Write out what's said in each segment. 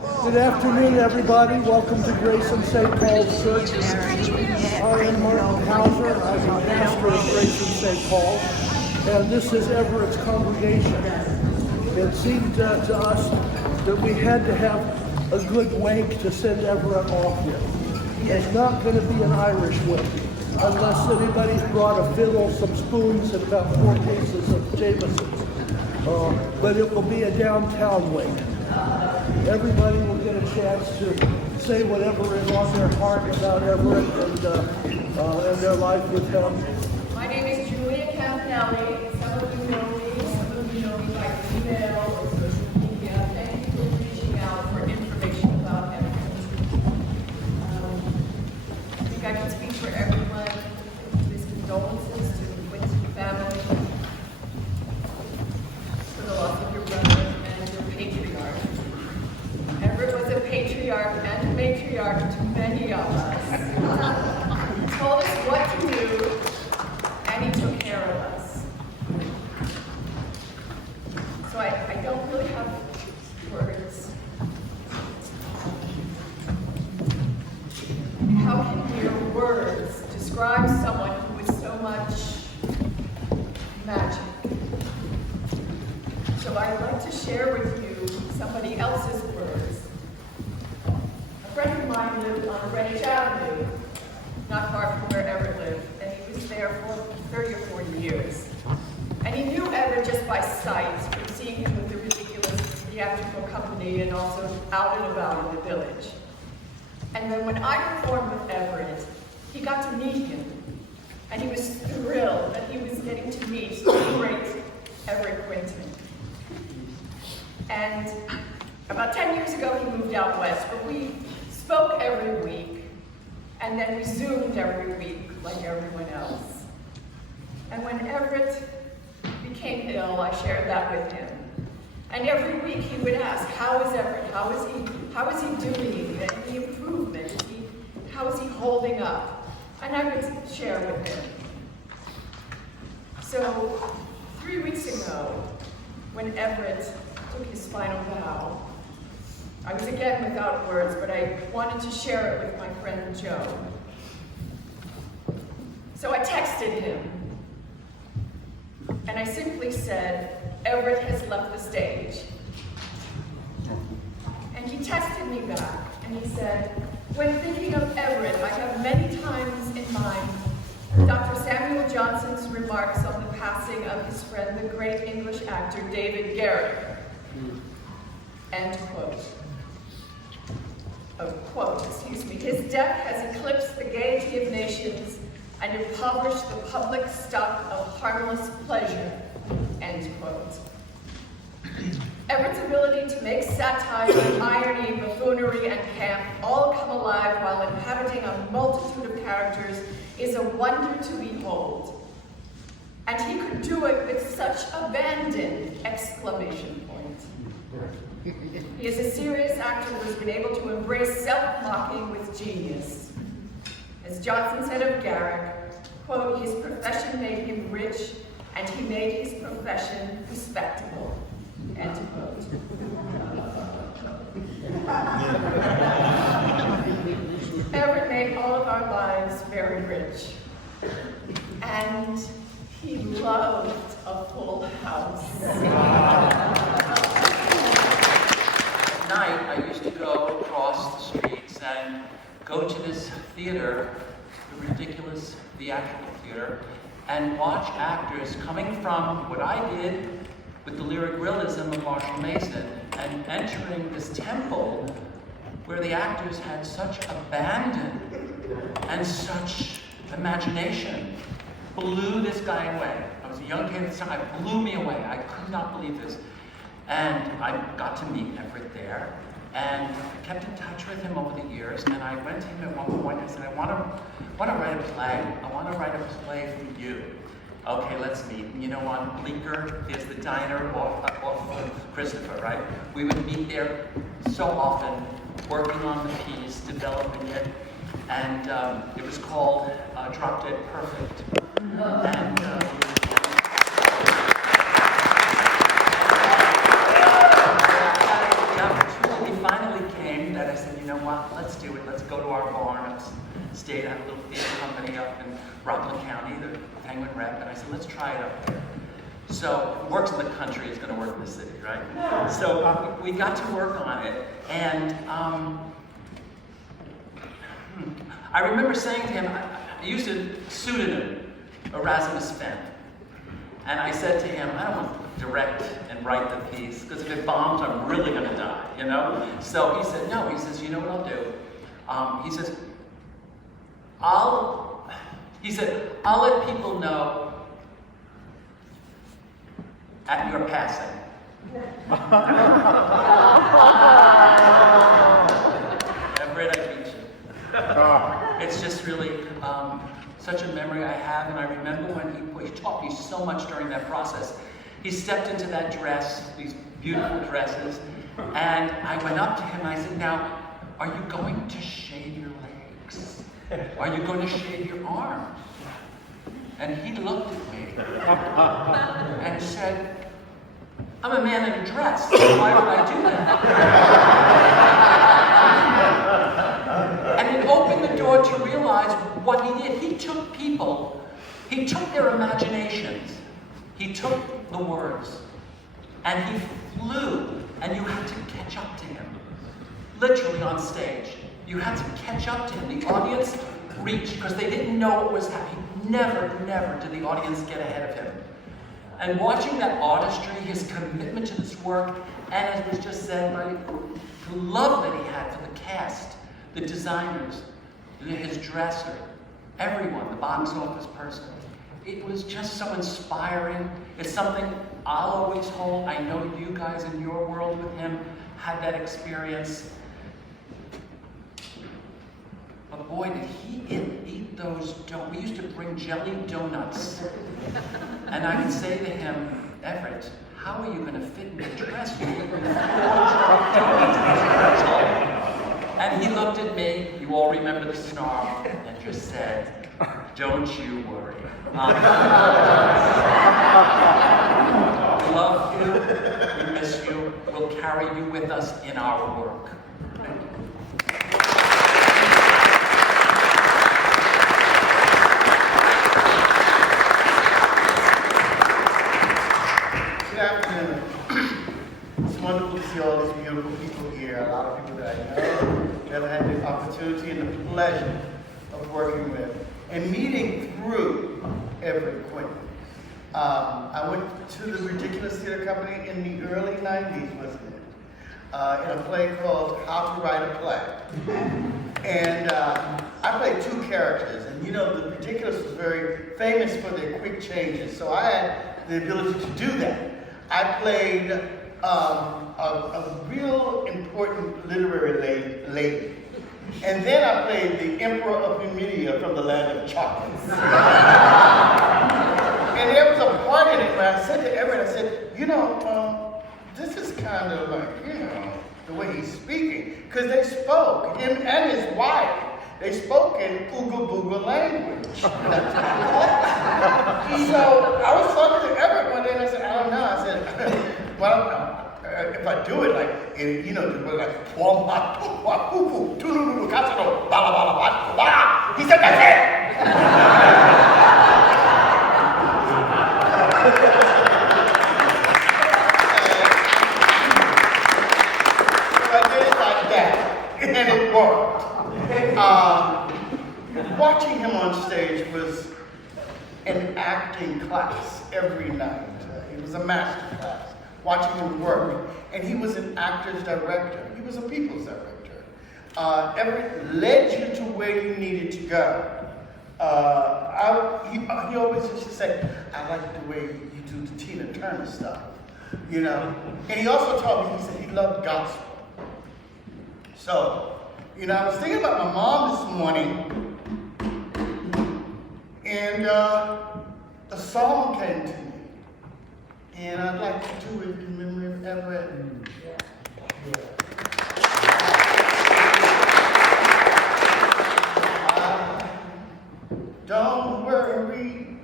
Good afternoon, everybody. Welcome to Grace and St. Paul's Church. I am Martin Hauser. I'm the pastor of Grace and St. Paul's, and this is Everett's congregation. It seemed to us that we had to have a good wake to send Everett off with. It's not going to be an Irish wake, unless anybody's brought a fiddle, some spoons, and about 4 cases of Jameson's. But it will be a downtown wake. Everybody will get a chance to say whatever is on their heart about Everett and their life with him. My name is Julia Campanelli. Some of you know me, some of you know me by email or social media. Thank you for reaching out for information about Everett. I think I can speak for everyone. His condolences to the Quinton family for the loss of your brother and your patriarch. Everett was a patriarch and a matriarch to many of us. He told us what to do, and he took care of us. So I don't really have words. How can mere words describe someone who was so much magic? So I'd like to share with you somebody else's words. A friend of mine lived on Greenwich Avenue, not far from where Everett lived, and he was there for 30 or 40 years. And he knew Everett just by sight, from seeing him with the ridiculous theatrical company and also out and about in the village. And then when I performed with Everett, he got to meet him, and he was thrilled that he was getting to meet the great Everett Quinton. And about 10 years ago, he moved out west, but we spoke every week, and then we Zoomed every week, like everyone else. And when Everett became ill, I shared that with him. And every week he would ask, how is Everett? How is he doing? Any improvement? How is he holding up? And I would share with him. So 3 weeks ago, when Everett took his final bow, I was again without words, but I wanted to share it with my friend Joe. So I texted him, and I simply said, Everett has left the stage. And he texted me back, and he said, when thinking of Everett, I have many times in mind Dr. Samuel Johnson's remarks on the passing of his friend, the great English actor David Garrick. End quote. His death has eclipsed the gaiety of nations and impoverished the public stock of harmless pleasure. End quote. Everett's ability to make satire, irony, buffoonery, and camp all come alive while inhabiting a multitude of characters is a wonder to behold. And he could do it with such abandon! Exclamation point. He is a serious actor who has been able to embrace self-mocking with genius. As Johnson said of Garrick, quote, his profession made him rich, and he made his profession respectable, end quote. Everett made all of our lives very rich, and he loved a full house. Night, I used to go across the streets and go to this theater, the ridiculous theatrical theater, and watch actors coming from what I did with the lyric realism of Marshall Mason and entering this temple where the actors had such abandon and such imagination. Blew this guy away. I was a young kid at the time. It blew me away. I could not believe this. And I got to meet Everett there, and I kept in touch with him over the years, and I went to him at one point and I said, I want to write a play. I want to write a play for you. Okay, let's meet. You know, on Bleecker, there's the diner off of Christopher, right? We would meet there so often, working on the piece, developing it, and it was called Drop Dead Perfect. And the opportunity finally Cumberland County, the Penguin rep, and I said, let's try it up there. So, works in the country is going to work in the city, right? So, we got to work on it, and I remember saying to him, I used a pseudonym, Erasmus Fenn. And I said to him, I don't want to direct and write the piece, because if it bombs, I'm really going to die, you know? So he said, no, he says, you know what I'll do? He says, I'll let people know at your passing. Everett, I beat you. It's just really such a memory I have, and I remember when he taught me so much during that process. He stepped into that dress, these beautiful dresses, and I went up to him and I said, now, are you going to shave your legs? Are you going to shave your arms? And he looked at me and said, I'm a man in a dress, so why would I do that? And it opened the door to realize what he did. He took people, he took their imaginations, he took the words, and he flew, and you had to catch up to him. Literally on stage. You had to catch up to him. The audience reached, because they didn't know what was happening. Never did the audience get ahead of him. And watching that artistry, his commitment to this work, and as was just said, the love that he had for the cast, the designers, his dresser, everyone, the box office person. It was just so inspiring. It's something I'll always hold. I know you guys in your world with him had that experience. But boy, did he eat those donuts. We used to bring jelly donuts. And I would say to him, Everett, how are you going to fit in the dress? You eat 4 jelly donuts. And he looked at me, you all remember the snarl, and just said, don't you worry. We love you, we miss you, we'll carry you with us in our work. Thank you. Good afternoon. It's wonderful to see all these beautiful people here, a lot of people that I know, never had the opportunity and the pleasure of working with, and meeting through Everett Quinton. I went to the Ridiculous Theater Company in the early 90s, wasn't it? In a play called How to Write a Play. And I played 2 characters, and you know, the Ridiculous was very famous for their quick changes, so I had the ability to do that. I played a real important literary lady. And then I played the Emperor of Numidia from the land of chocolates. And there was a part in it where I said to Everett, I said, you know, this is kind of like, you know, the way he's speaking. Because they spoke, him and his wife, they spoke in Ooga Booga language. So I was talking to Everett one day and I said, I don't know. I said, well, if I do it like, you know, like, he said, that's it! So I did it like that, and it worked. Watching him on stage was an acting class every night. It was a master class. Watching him work. And he was an actor's director. He was a people's director. Everett led you to where you needed to go. He always used to say, I like the way you do the Tina Turner stuff, you know. And he also told me, he said he loved gospel. So, you know, I was thinking about my mom this morning, and a song came to me. And I'd like to do it in memory of Everett. Don't worry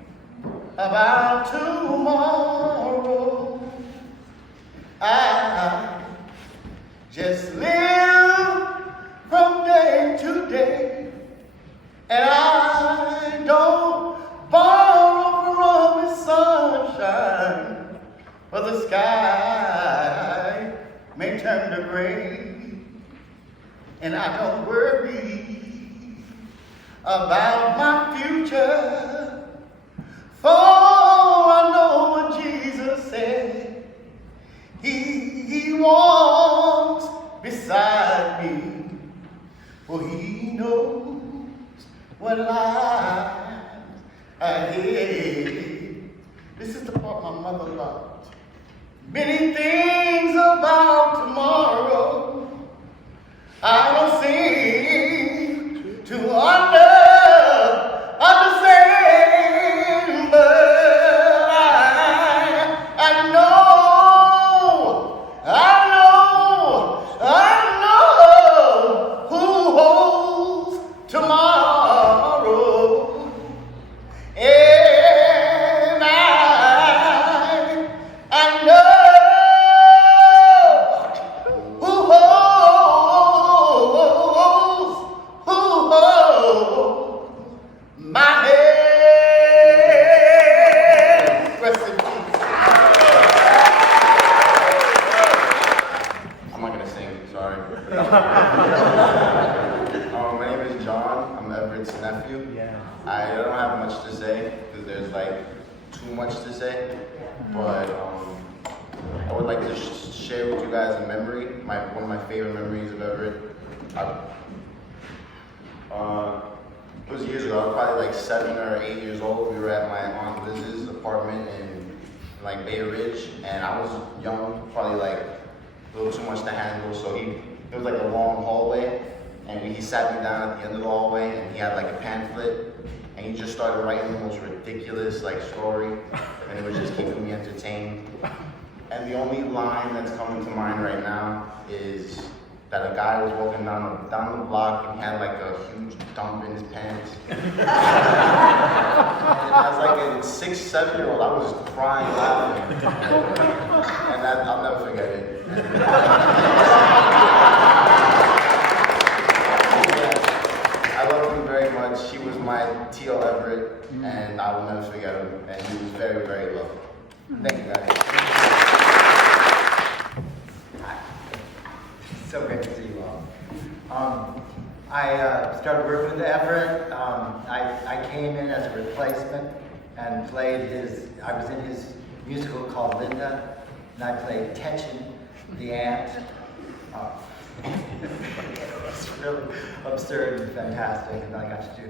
about tomorrow. I just live from day to day. And I don't sky may turn to gray, and I don't worry about my future, for I know what Jesus said. He walks beside me, for he knows what lies ahead. This is the part my mother loved. Many things about tomorrow I don't seem to understand, but I know who holds tomorrow, and I know who holds my head. Rest in peace. I'm not gonna sing, sorry. My name is John. I'm Everett's nephew. I don't have much to say because there's like too much to say, but I would like to share with you guys a memory, one of my favorite memories of Everett. It was years ago. I was probably like 7 or 8 years old. We were at my Aunt Liz's apartment in like Bay Ridge, and I was young, probably like a little too much to handle. So it was like a long hallway, and he sat me down at the end of the hallway, and he had like a pamphlet, and he just started writing the most ridiculous like story, and it was just keeping me entertained. And the only line that's coming to mind right now is that a guy was walking down the block and he had like a huge dump in his pants. And as like a 6, 7-year-old, I was crying, laughing, and I'll never forget it. I love him very much. He was my T.O. Everett, and I will never forget him. And he was very, very loved. Thank you, guys. So great to see you all. I started working with Everett. I came in as a replacement and played I was in his musical called Linda, and I played Tetchin, the ant. It's really absurd and fantastic, and I got to do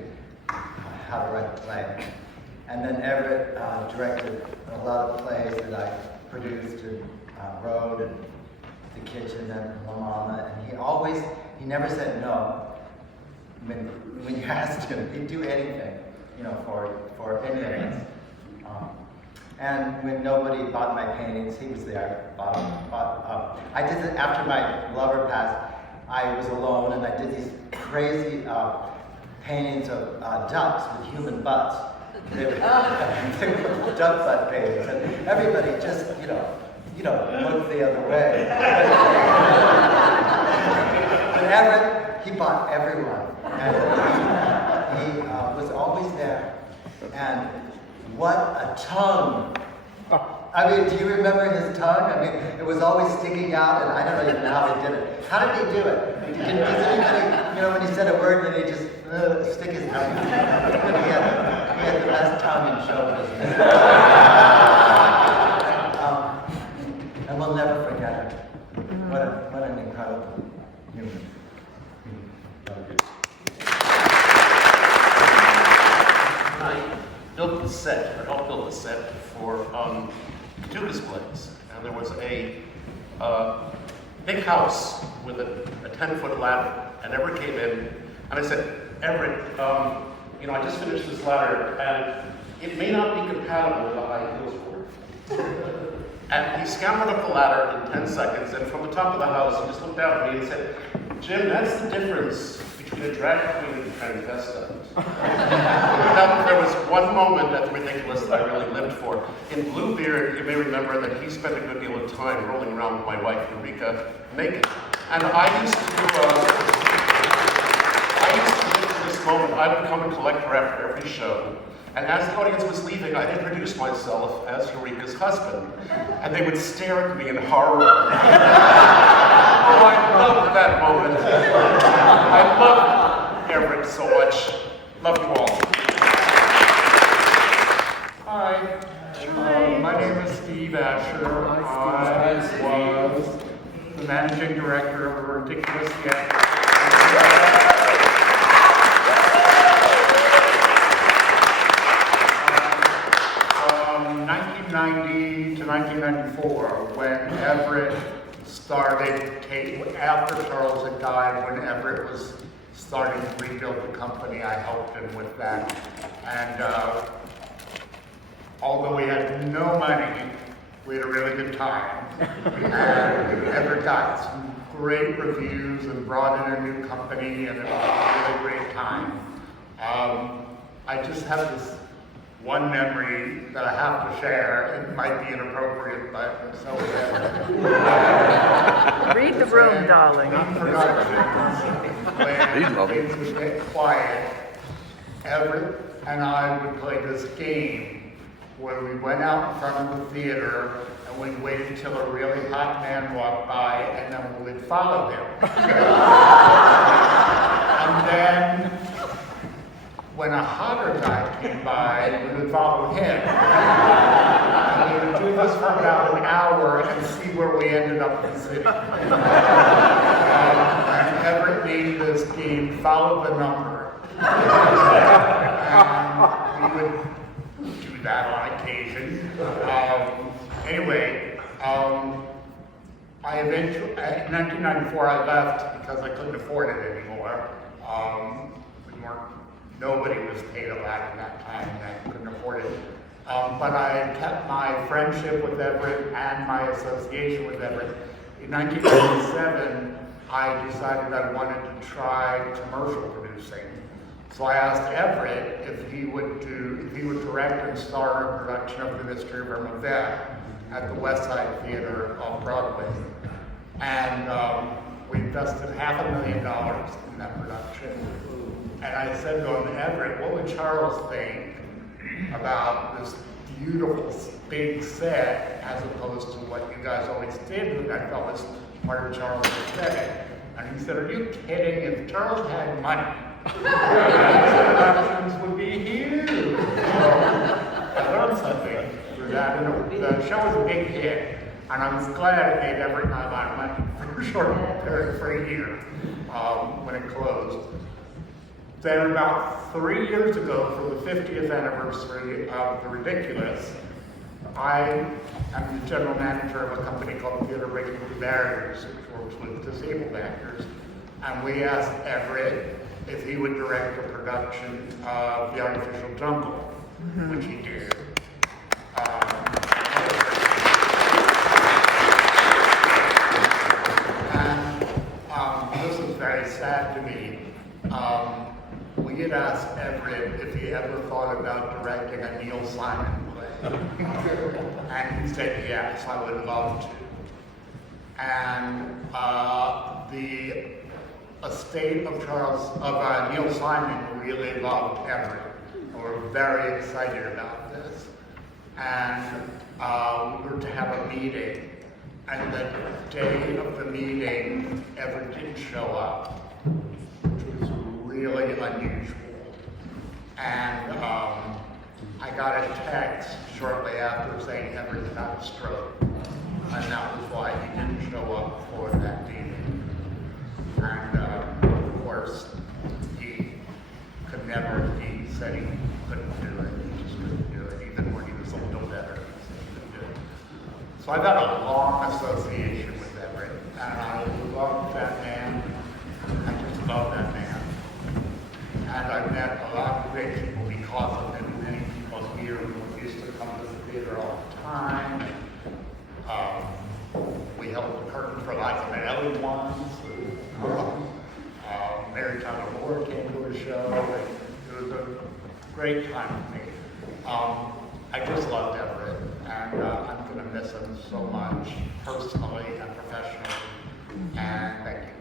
how to write the play. And then Everett directed a lot of plays that I produced and wrote, and The Kitchen and La Mama, and he never said no. When you asked him, he'd do anything, for any of us. And when nobody bought my paintings, he was there. I did it after my lover passed. I was alone, and I did these crazy paintings of ducks with human butts. They were duck butt paintings, and everybody just, looked the other way. But Everett, he bought everyone, and he was always there. And what a tongue! I mean, do you remember his tongue? I mean, it was always sticking out, and I don't even know how he did it. How did he do it? Does anybody, when he said a word, then he just stick his tongue out? He had the best tongue in show business. And we'll never forget him. What an incredible human. I built the set, or helped build the set for 2 displays. And there was a big house with a 10-foot ladder. And Everett came in, and I said, Everett, I just finished this ladder, and it may not be compatible with a high heels board. And he scampered up the ladder in 10 seconds, and from the top of the house, he just looked out at me and said, Jim, that's the difference between a drag queen and a transvestite. Now, there was one moment at the Ridiculous that I really lived for. In Bluebeard, you may remember that he spent a good deal of time rolling around with my wife, Eureka, naked. And I used to live for this moment. I would come and collect her after every show. And as the audience was leaving, I introduced myself as Eureka's husband. And they would stare at me in horror. Oh, I loved that moment. I love Everett so much. Love you all. Hi. My name is Steve Asher. I was the managing director of a ridiculous theater. From 1990 to 1994, when Everett started, after Charles had died, when Everett was starting to rebuild the company, I helped him with that. And although we had no money, we had a really good time. And Everett got some great reviews and brought in a new company, and it was a really great time. I just have this one memory that I have to share. It might be inappropriate, but so is Everett. Read the room, darling. When things would get quiet, Everett and I would play this game where we went out in front of the theater and we waited until a really hot man walked by, and then we would follow him. And then when a hotter guy came by, we would follow him. And we would do this for about an hour and see where we ended up in the city. And Everett named this game Follow the Number. And we would do that on occasion. Anyway, I eventually, in 1994, I left because I couldn't afford it anymore. Nobody was paid a lot in that time, and I couldn't afford it. But I kept my friendship with Everett and my association with Everett. In 1997, I decided I wanted to try commercial producing. So I asked Everett if he would direct and star a production of The Mystery of Irma Vep at the West Side Theater on Broadway. And we invested $500,000 in that production. And I said to him, Everett, what would Charles think about this beautiful big set as opposed to what you guys always did, which I felt was part of Charles' aesthetic? And he said, are you kidding? If Charles had money, productions would be huge. So I learned something through that. And the show was a big hit. And I was glad it made Everett and I a lot of money for a short period, for a year, when it closed. Then about 3 years ago, for the 50th anniversary of The Ridiculous, I am the general manager of a company called Theater Breaking Through Barriers, which works with disabled actors. And we asked Everett if he would direct a production of The Artificial Jungle, which he did. And this is very sad to me. We had asked Everett if he ever thought about directing a Neil Simon play. And he said, yes, I would love to. And the estate of Neil Simon really loved Everett. And we're very excited about this. And we were to have a meeting. And the day of the meeting, Everett didn't show up, which was really unusual. And I got a text shortly after saying Everett had a stroke. And that was why he didn't show up for that meeting. And of course, he could never, he said he couldn't do it. He just couldn't do it, even when he was a little better. He said he couldn't do it. So I've had a long association with Everett, and I love that man. I just love that man. And I've met a lot of great people because of him. Many people here who used to come to the theater all the time. We held the curtain for Liza Minnelli once. Mary Tyler Moore came to the show. It was a great time for me. I just loved Everett, and I'm going to miss him so much, personally and professionally. And thank you.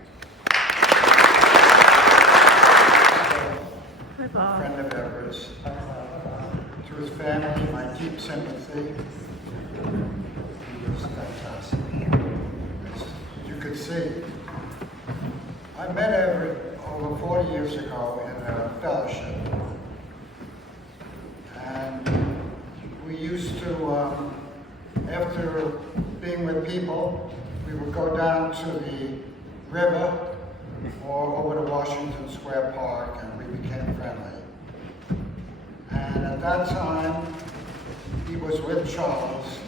Hi, Bob. Friend of Everett's. sympathy. He was fantastic. As you could see, I met Everett over 40 years ago in a fellowship. And we used to, after being with people, we would go down to the river or over to Washington Square Park, and we became friendly. And at that time, he was with Charles,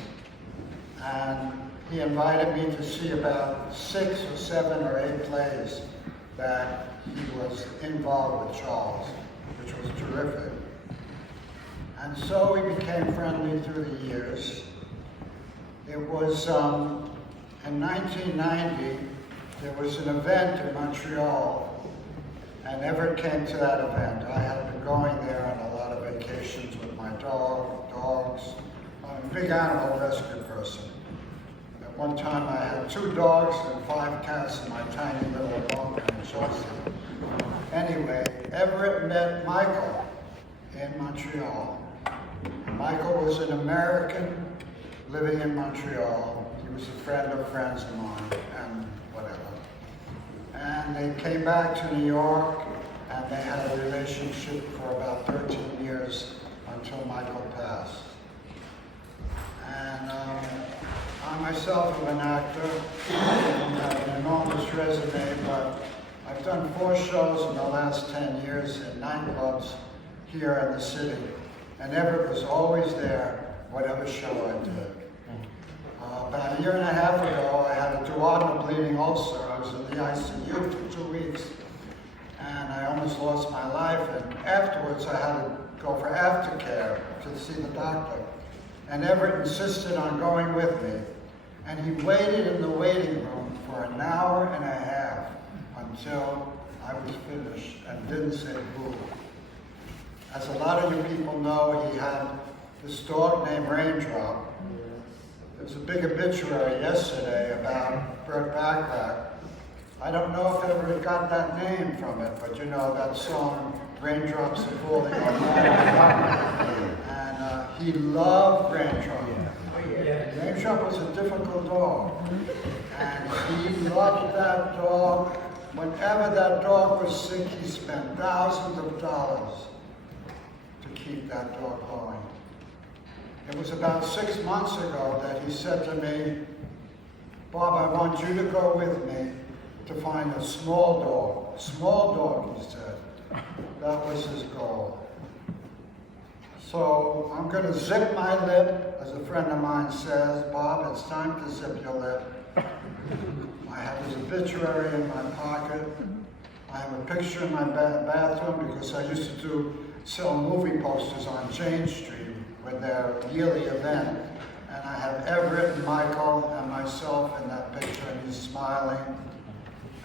and he invited me to see about 6 or 7 or 8 plays that he was involved with Charles, which was terrific. And so we became friendly through the years. It was in 1990, there was an event in Montreal, and Everett came to that event. I had been going there on a lot of vacations with my dogs. I'm a big animal rescue person. At one time I had 2 dogs and 5 cats in my tiny little apartment in Chelsea. Anyway, Everett met Michael in Montreal. Michael was an American living in Montreal. He was a friend of friends of mine and whatever. And they came back to New York, and they had a relationship for about 13 years until Michael passed. And I myself am an actor. I have an enormous resume, but I've done 4 shows in the last 10 years in nightclubs here in the city. And Everett was always there, whatever show I did. About 1.5 years ago, I had a duodenal bleeding ulcer. I was in the ICU for 2 weeks, and I almost lost my life. And afterwards, I had to go for aftercare to see the doctor. And Everett insisted on going with me. And he waited in the waiting room for 1.5 hours until I was finished and didn't say boo. As a lot of you people know, he had this dog named Raindrop. There was a big obituary yesterday about Burt Bacharach. I don't know if Everett got that name from it, but you know that song, Raindrops Are Falling on My And he loved Raindrop. Raindrop was a difficult dog. And he loved that dog. Whenever that dog was sick, he spent thousands of dollars to keep that dog going. It was about 6 months ago that he said to me, Bob, I want you to go with me to find a small dog. Small dog, he said. That was his goal. So I'm going to zip my lip, as a friend of mine says. Bob, it's time to zip your lip. I have his obituary in my pocket. I have a picture in my bathroom because I used to sell movie posters on Jane Street with their yearly event. And I have Everett and Michael and myself in that picture, and he's smiling.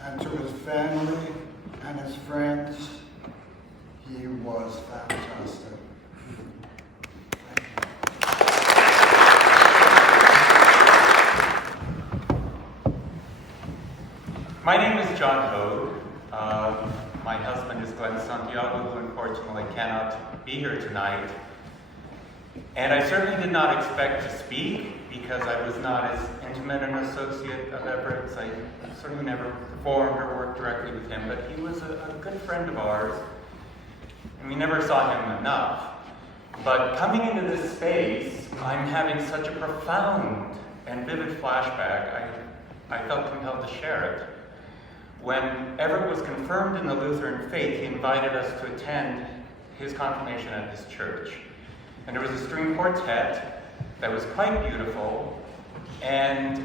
And to his family and his friends, he was fantastic. My name is John Hogue. My husband is Glenn Santiago, who unfortunately cannot be here tonight. And I certainly did not expect to speak because I was not as intimate an associate of Everett's. I certainly never performed or worked directly with him, but he was a good friend of ours, and we never saw him enough. But coming into this space, I'm having such a profound and vivid flashback, I felt compelled to share it. When Everett was confirmed in the Lutheran faith, he invited us to attend his confirmation at his church. And there was a string quartet that was quite beautiful, and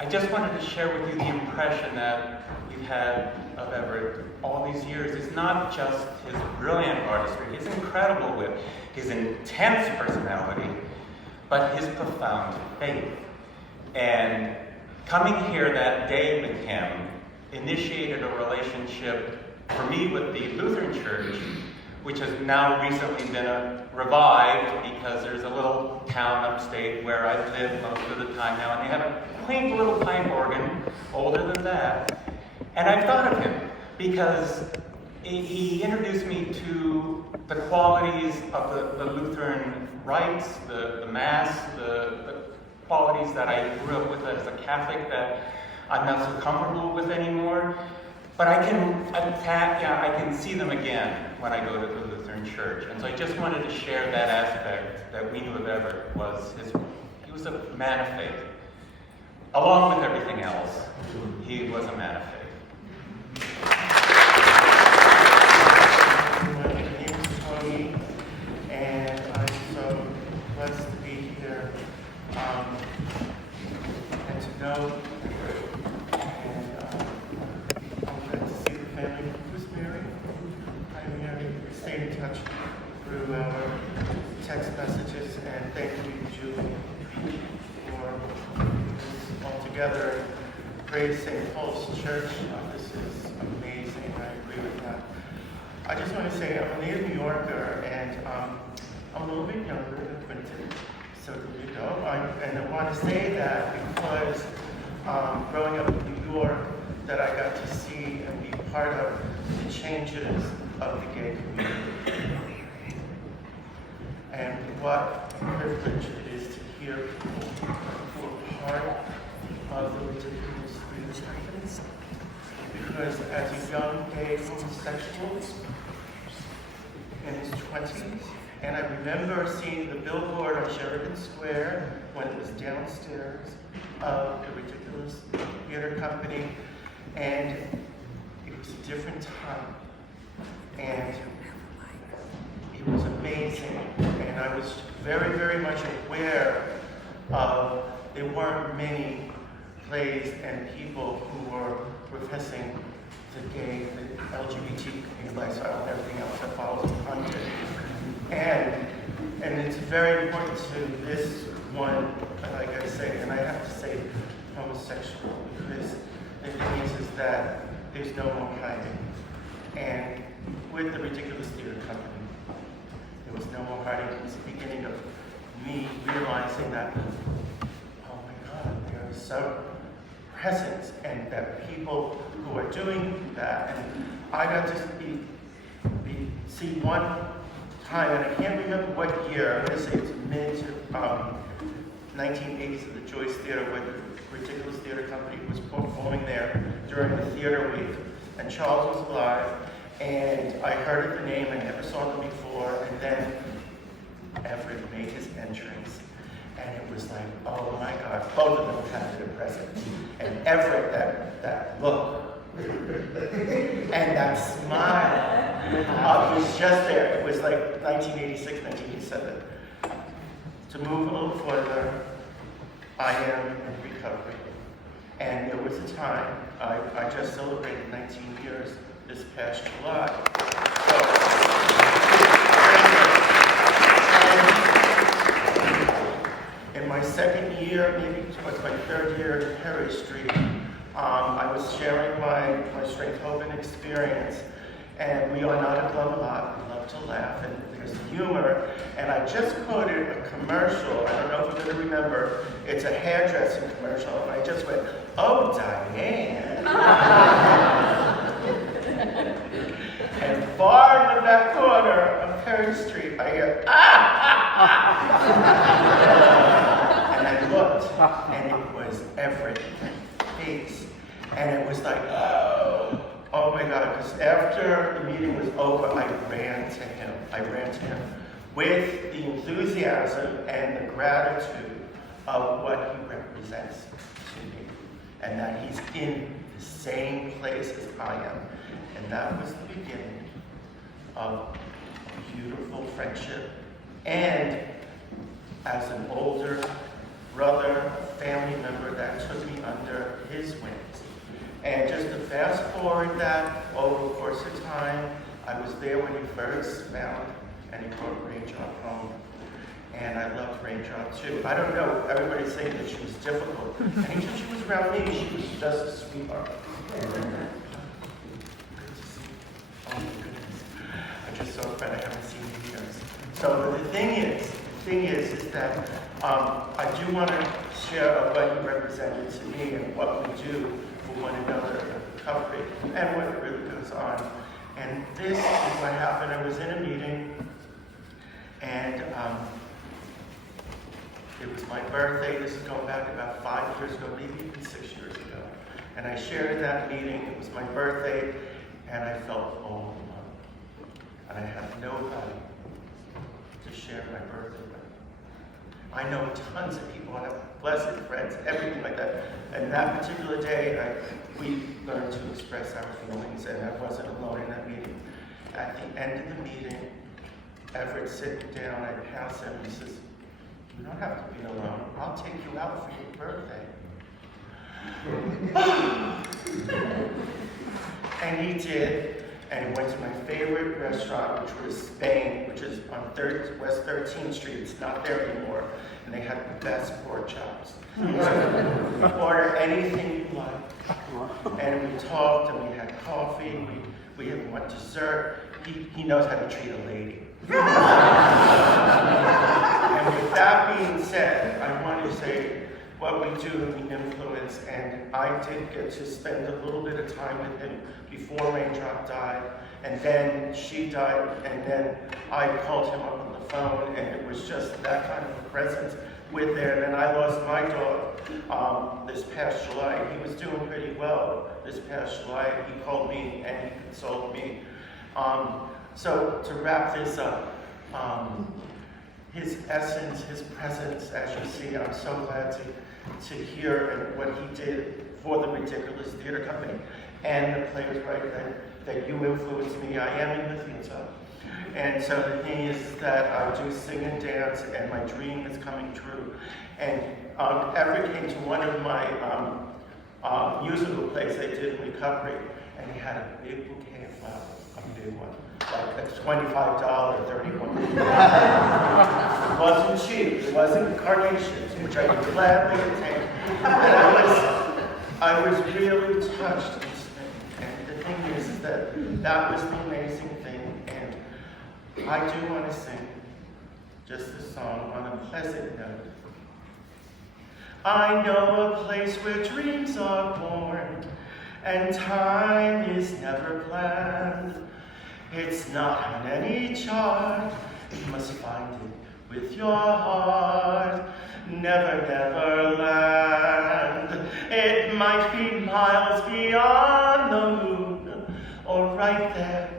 I just wanted to share with you the impression that we've had of Everett all these years. It's not just his brilliant artistry, his incredible wit, his intense personality, but his profound faith. And coming here that day with him initiated a relationship for me with the Lutheran Church, which has now recently been revived because there's a little town upstate where I live most of the time now, and they have a quaint little pine organ, older than that. And I've thought of him because he introduced me to the qualities of the Lutheran rites, the Mass, the qualities that I grew up with as a Catholic that I'm not so comfortable with anymore. But I can see them again when I go to the Lutheran Church. And so I just wanted to share that aspect that we knew of Everett he was a man of faith. Along with everything else, he was a man of faith. My name is Tony, and I'm so blessed to be here and to know I'm glad to see the family. Who's Mary? Hi, Mary. We stayed in touch through our text messages, and thank you, Julie, for this all together. Praise St. Paul's Church. This is amazing. I agree with that. I just want to say I'm a native New Yorker, and I'm a little bit younger than Quinton, so there you go. And I want to say that because growing up in New York, that I got to see and be part of the changes of the gay community. And what a privilege it is to hear people who are part of the ridiculous reasons. Because as a young gay homosexual in his 20s, and I remember seeing the billboard on Sheridan Square when it was downstairs of the Ridiculous Theater Company, and it was a different time, and it was amazing, and I was very, very much aware of there weren't many plays and people who were professing the gay, the LGBTQ lifestyle and everything else that follows behind it. And it's very important to this one, like I say, and I have to say homosexual, because the thing is that there's no more hiding. And with the Ridiculous Theater Company, there was no more hiding. It was the beginning of me realizing that, oh my God, there is so presence, and that people who are doing that. And I got to see one time, and I can't remember what year, I'm going to say it's mid 1980s at the Joyce Theater, where the Ridiculous Theater Company was performing there during the theater week. And Charles was alive, and I heard the name, I never saw them before, and then Everett made his entrance. And it was like, oh my God, both of them had their presence. And Everett, that look, and that smile, he was just there. It was like 1986, 1987. To move a little further, I am in recovery. And there was a time, I just celebrated 19 years this past July. So, in my second year, maybe towards my third year at Perry Street, I was sharing my Strength-Hoven experience. And we are not a glum lot. We love to laugh, and there's humor. And I just quoted a commercial. I don't know if you're going to remember. It's a hairdressing commercial. And I just went, oh, Diane. And far in the back corner of Perry Street, I hear, and I looked, and it was Everett, face. And it was like, oh my God, because after the meeting was over, I ran to him. With the enthusiasm and the gratitude of what he represents to me. And that he's in the same place as I am. And that was the beginning of a beautiful friendship. And as an older brother, family member, that took me under his wings. And just to fast forward that over the course of time, I was there when he first found and he brought Raindrop home. And I loved Raindrop too. I don't know, everybody's saying that she was difficult. Anytime she was around me, she was just a sweetheart. Good to see. Oh my goodness. I'm just so glad I haven't seen you years. So the thing is that I do want to share what you represented to me and what we do for one another in recovery and what really goes on. And this is what happened. I was in a meeting, and it was my birthday. This is going back about 5 years ago, maybe even 6 years ago. And I shared at that meeting. It was my birthday, and I felt all alone. And I had nobody to share my birthday with. I know tons of people, I have blessed friends, everything like that. And that particular day, we learned to express our feelings, and I wasn't alone in that meeting. At the end of the meeting, Everett sitting down, I pass him, he says, "You don't have to be alone. I'll take you out for your birthday." And he did, and he went to my favorite restaurant, which was Spain, which is on West 13th Street. It's not there anymore. And they had the best pork chops. So order anything you like. And we talked, and we had coffee, we had one dessert. He knows how to treat a lady. And with that being said, I want to say what we do in the influence, and I did get to spend a little bit of time with him before Raindrop died, and then she died, and then I called him up on the phone, and it was just that kind of a presence with there. And then I lost my dog this past July. He was doing pretty well this past July. He called me and he consoled me. So to wrap this up, his essence, his presence, as you see, I'm so glad to hear and what he did for the Ridiculous Theater Company and the Players' Right that you influenced me. I am in the theater. And so the thing is that I do sing and dance, and my dream is coming true. And Everett came to one of my musical plays they did in recovery, and he had a big bouquet of flowers, a big one, like a $25, $31. It wasn't cheap, it wasn't carnations, which I would gladly take. And I was really touched in this thing. And the thing is that that was the amazing thing. And I do want to sing just a song on a pleasant note. I know a place where dreams are born and time is never planned. It's not on any chart, you must find it with your heart. Never, never land. It might be miles beyond the moon, or right there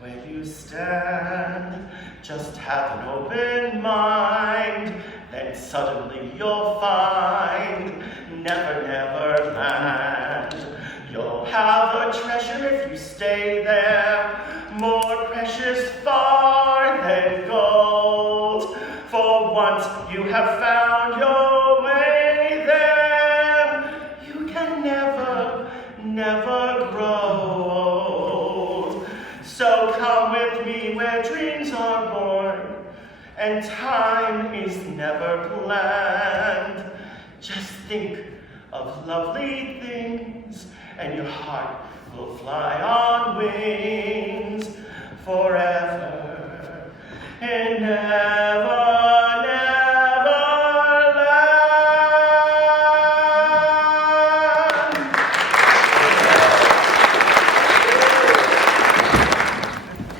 where you stand. Just have an open mind, then suddenly you'll find never, never land. You'll have a treasure if you stay there, more precious far than gold. For once you have found your way there, you can never, never grow old. So come with me where dreams are born and time is never planned. Just think of lovely things and your heart will fly on wings forever and never, never land.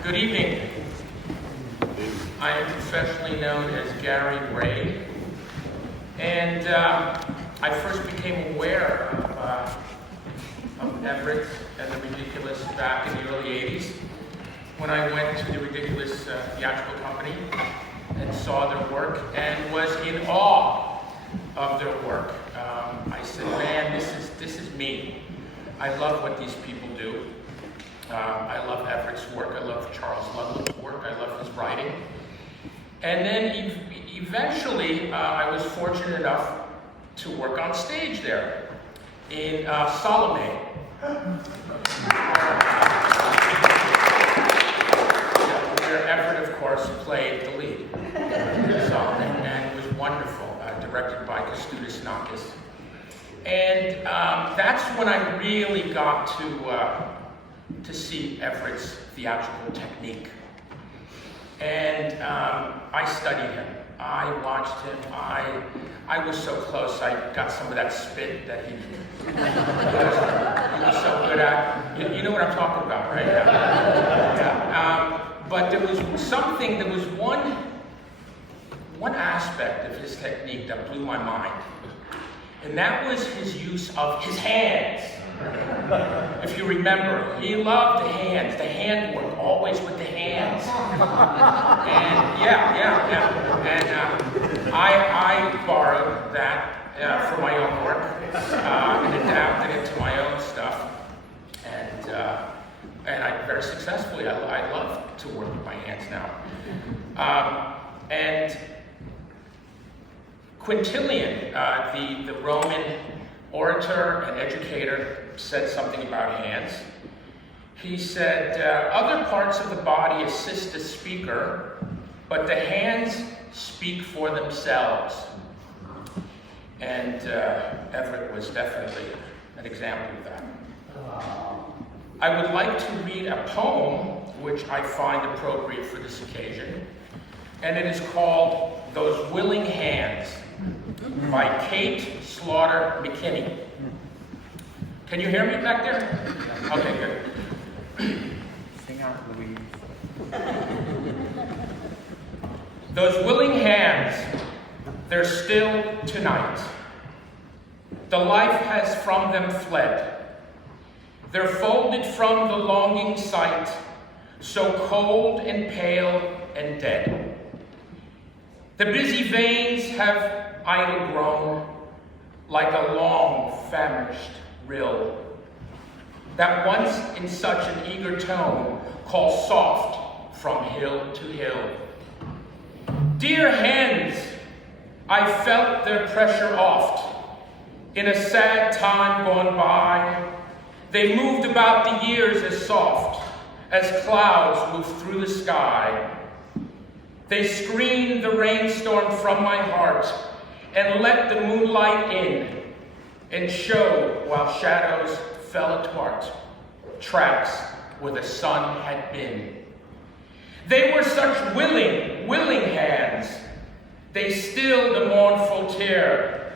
Good evening. I am professionally known as Gary Ray, and I first became aware of Everett and the Ridiculous back in the early 80s when I went to the Ridiculous Theatrical Company and saw their work and was in awe of their work. I said, man, this is me. I love what these people do. I love Everett's work. I love Charles Ludlam's work. I love his writing. And then eventually, I was fortunate enough to work on stage there in Salome. Where Everett, of course, played the lead in Salome, and it was wonderful, directed by Kęstutis Nakis. And that's when I really got to see Everett's theatrical technique. And I studied him. I watched him. I was so close. I got some of that spit that he was so good at. You know what I'm talking about, right? something, there was one aspect of his technique that blew my mind. And that was his use of his hands. If you remember, he loved the hands, the handwork, always with the hands. And And I borrowed that for my own work and adapted it to my own stuff. And I very successfully. I love to work with my hands now. And Quintilian, the Roman orator and educator, said something about hands. He said, other parts of the body assist the speaker, but the hands speak for themselves. And Everett was definitely an example of that. I would like to read a poem which I find appropriate for this occasion, and it is called Those Willing Hands by Kate Slaughter McKinney. Can you hear me back there? Okay, good. Sing out, Louise. Those willing hands, they're still tonight. The life has from them fled. They're folded from the longing sight, so cold and pale and dead. The busy veins have idle grown, like a long famished rill, that once in such an eager tone calls soft from hill to hill. Dear hands, I felt their pressure oft. In a sad time gone by, they moved about the years as soft as clouds move through the sky. They screened the rainstorm from my heart and let the moonlight in and showed while shadows fell apart, tracks where the sun had been. They were such willing hands. They stilled the mournful tear,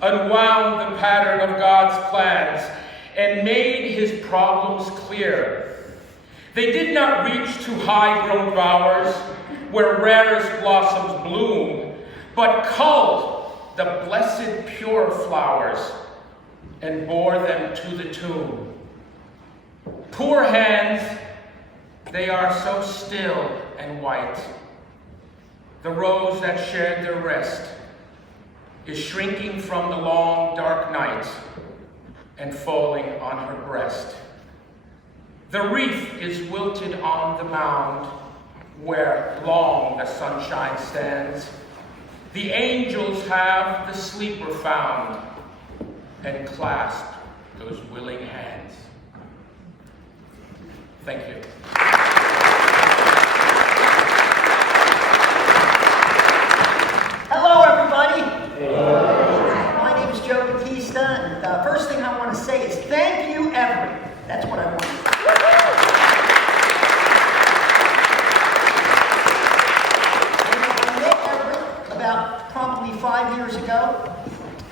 unwound the pattern of God's plans, and made his problems clear. They did not reach to high-grown bowers where rarest blossoms bloom, but culled the blessed pure flowers and bore them to the tomb. Poor hands, they are so still and white. The rose that shared their rest is shrinking from the long dark night and falling on her breast. The wreath is wilted on the mound where long the sunshine stands. The angels have the sleeper found and clasp those willing hands. Thank you. Hello, everybody. My name is Joe Batista, and the first thing I want to say is thank you, Everett. That's what I want to say. I met Everett about probably 5 years ago.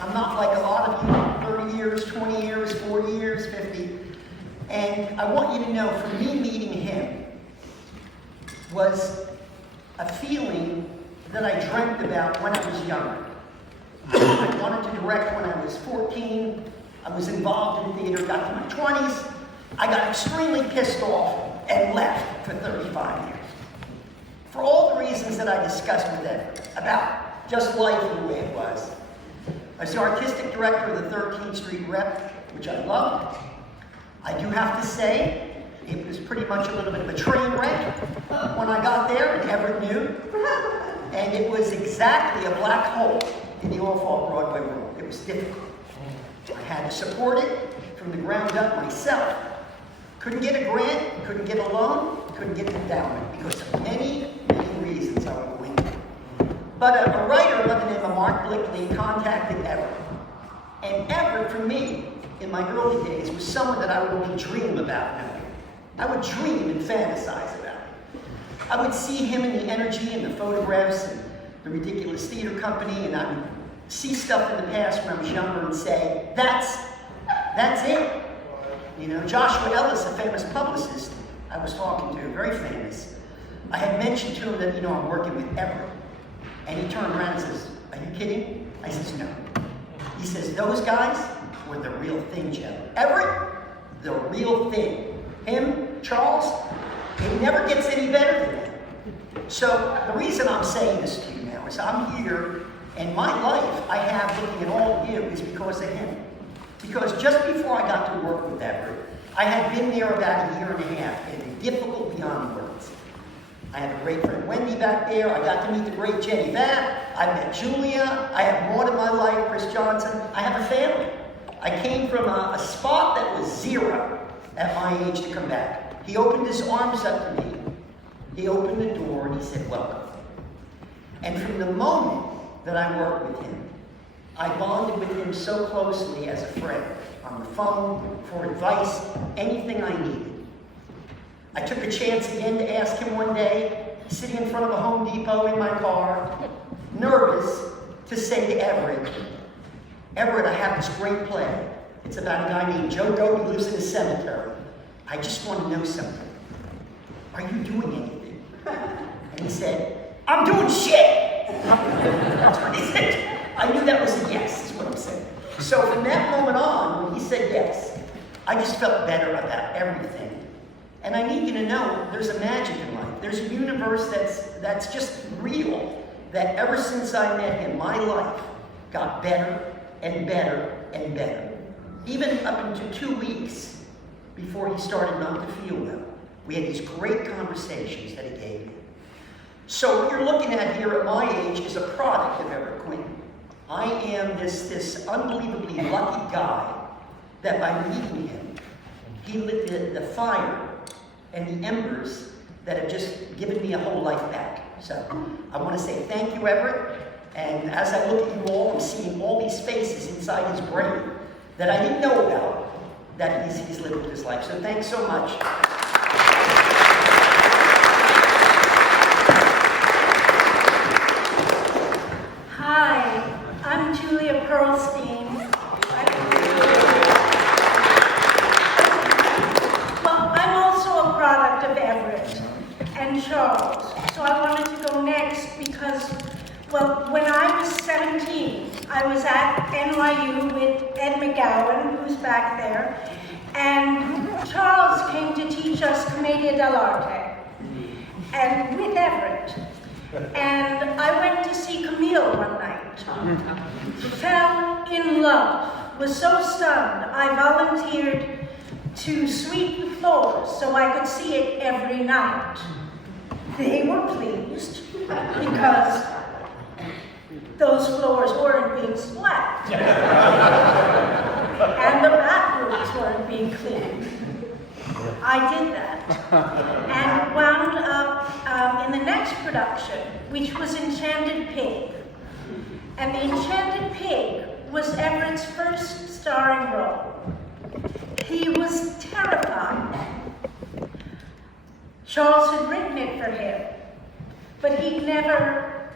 I'm not like a lot of you, 30 years, 20 years, 40 years, 50. And I want you to know, for me, meeting him was a feeling that I dreamt about when I was younger. I wanted to direct when I was 14. I was involved in theater, got to my 20s. I got extremely pissed off and left for 35 years. For all the reasons that I discussed with Everett about just life and the way it was. I was the artistic director of the 13th Street Rep, which I loved. I do have to say, it was pretty much a little bit of a train wreck when I got there, and Everett knew. And it was exactly a black hole in the off-off Broadway world. It was difficult. I had to support it from the ground up myself. Couldn't get a grant, couldn't get a loan, couldn't get an endowment because of many, many reasons I won't go into. But a writer by the name of Mark Blickley contacted Everett. And Everett, for me, in my early days, was someone that I would only dream about knowing. I would dream and fantasize about it. I would see him in the energy and the photographs and the ridiculous theater company, and I would see stuff in the past when I was younger and say, that's it. You know, Joshua Ellis, a famous publicist I was talking to, very famous, I had mentioned to him that, I'm working with Everett. And he turned around and says, "Are you kidding?" I says, "No." He says, "Those guys were the real thing, Joe. Everett, the real thing. Him, Charles, it never gets any better than that." So the reason I'm saying this to you now is I'm here, and my life I have looking at all of you is because of him. Because just before I got to work with Everett, I had been there about a year and a half, and difficult beyond words. I have a great friend Wendy back there. I got to meet the great Jenny Vatt. I met Julia. I have more in my life, Chris Johnson. I have a family. I came from a spot that was zero at my age to come back. He opened his arms up to me. He opened the door and he said, "Welcome." And from the moment that I worked with him, I bonded with him so closely as a friend, on the phone, for advice, anything I needed. I took a chance again to ask him one day, sitting in front of a Home Depot in my car, nervous, to say to Everett, "Everett, I have this great play. It's about a guy named Joe Goat who lives in a cemetery. I just want to know something. Are you doing anything?" And he said, "I'm doing shit." That's what he said. I knew that was a yes, is what I'm saying. So from that moment on, when he said yes, I just felt better about everything. And I need you to know there's a magic in life. There's a universe that's just real, that ever since I met him, my life got better and better and better. Even up into 2 weeks before he started not to feel well. We had these great conversations that he gave me. So what you're looking at here at my age is a product of Everett Quinton. I am this unbelievably lucky guy that by meeting him, he lit the fire and the embers that have just given me a whole life back. So I want to say thank you, Everett. And as I look at you all, I'm seeing all these faces inside his brain that I didn't know about, that he's lived his life. So thanks so much. Hi, I'm Julia Pearlstein. Well, I'm also a product of Everett and Charles. So I wanted to go next because, well, when I was 17, I was at NYU with Ed McGowan, who's back there, and Charles came to teach us Commedia dell'arte, and with Everett. And I went to see Camille one night. Fell in love, was so stunned, I volunteered to sweep the floors so I could see it every night. They were pleased because those floors weren't being swept. And the bathrooms weren't being cleaned. I did that. And wound up in the next production, which was Enchanted Pig. And the Enchanted Pig was Everett's first starring role. He was terrified. Charles had written it for him, but he'd never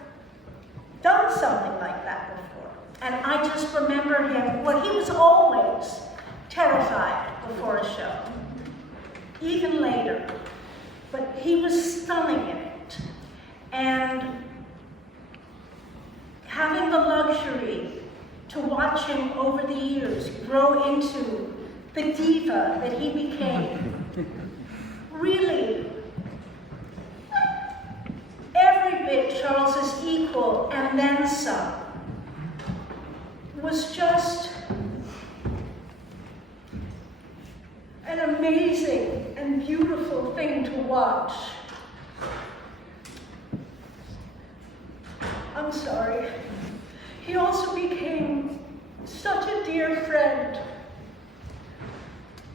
done something like that before. And I just remember him, well, he was always terrified before a show, even later, but he was stunning in it. And having the luxury to watch him over the years grow into the diva that he became, really, every bit Charles's equal and then some, was just an amazing and beautiful thing to watch. I'm sorry. He also became such a dear friend.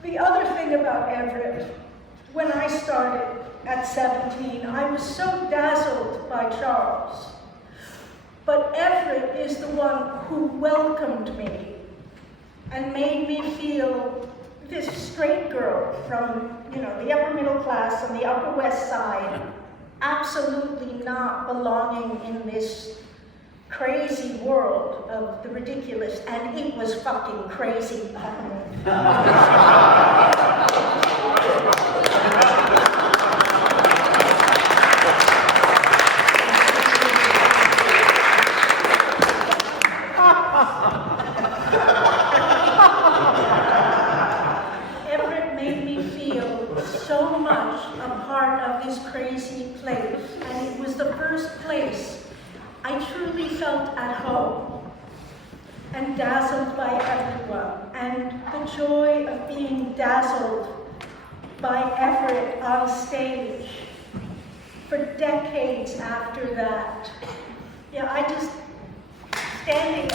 The other thing about Everett, when I started at 17, I was so dazzled by Charles. But Everett is the one who welcomed me and made me feel this straight girl from, the upper middle class on the Upper West Side, absolutely not belonging in this crazy world of the ridiculous, and it was fucking crazy. a part of this crazy place, and it was the first place I truly felt at home and dazzled by everyone, and the joy of being dazzled by Everett on stage for decades after that. Yeah, I just, standing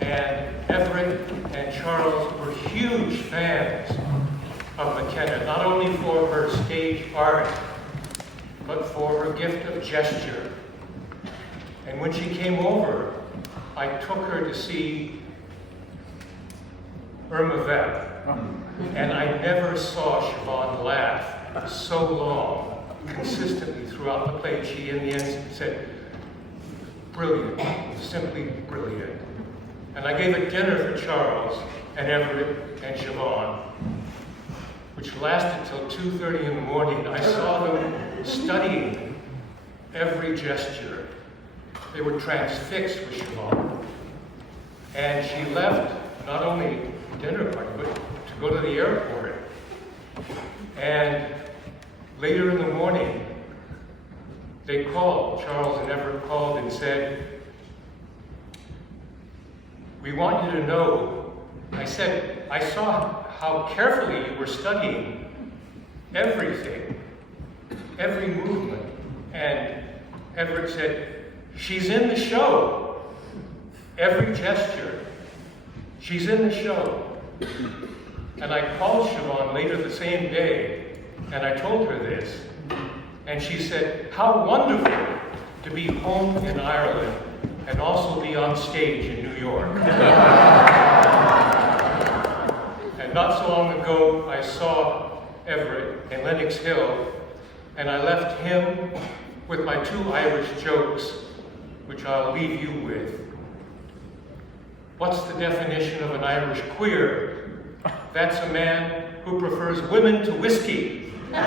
and Everett and Charles were huge fans of McKenna, not only for her stage art, but for her gift of gesture. And when she came over, I took her to see Irma Vep, and I never saw Siobhan laugh so long, consistently throughout the play. She, in the end, said, "Brilliant, simply brilliant." And I gave a dinner for Charles and Everett and Siobhan, which lasted till 2:30 in the morning. I saw them studying every gesture. They were transfixed with Siobhan. And she left not only dinner party, but to go to the airport. And later in the morning, they called, Charles and Everett called and said, "We want you to know," I said, "I saw how carefully you were studying everything, every movement." And Everett said, "She's in the show. Every gesture. She's in the show." And I called Siobhan later the same day, and I told her this. And she said, "How wonderful to be home in Ireland and also be on stage in New York." And not so long ago, I saw Everett in Lenox Hill, and I left him with my 2 Irish jokes, which I'll leave you with. What's the definition of an Irish queer? That's a man who prefers women to whiskey. What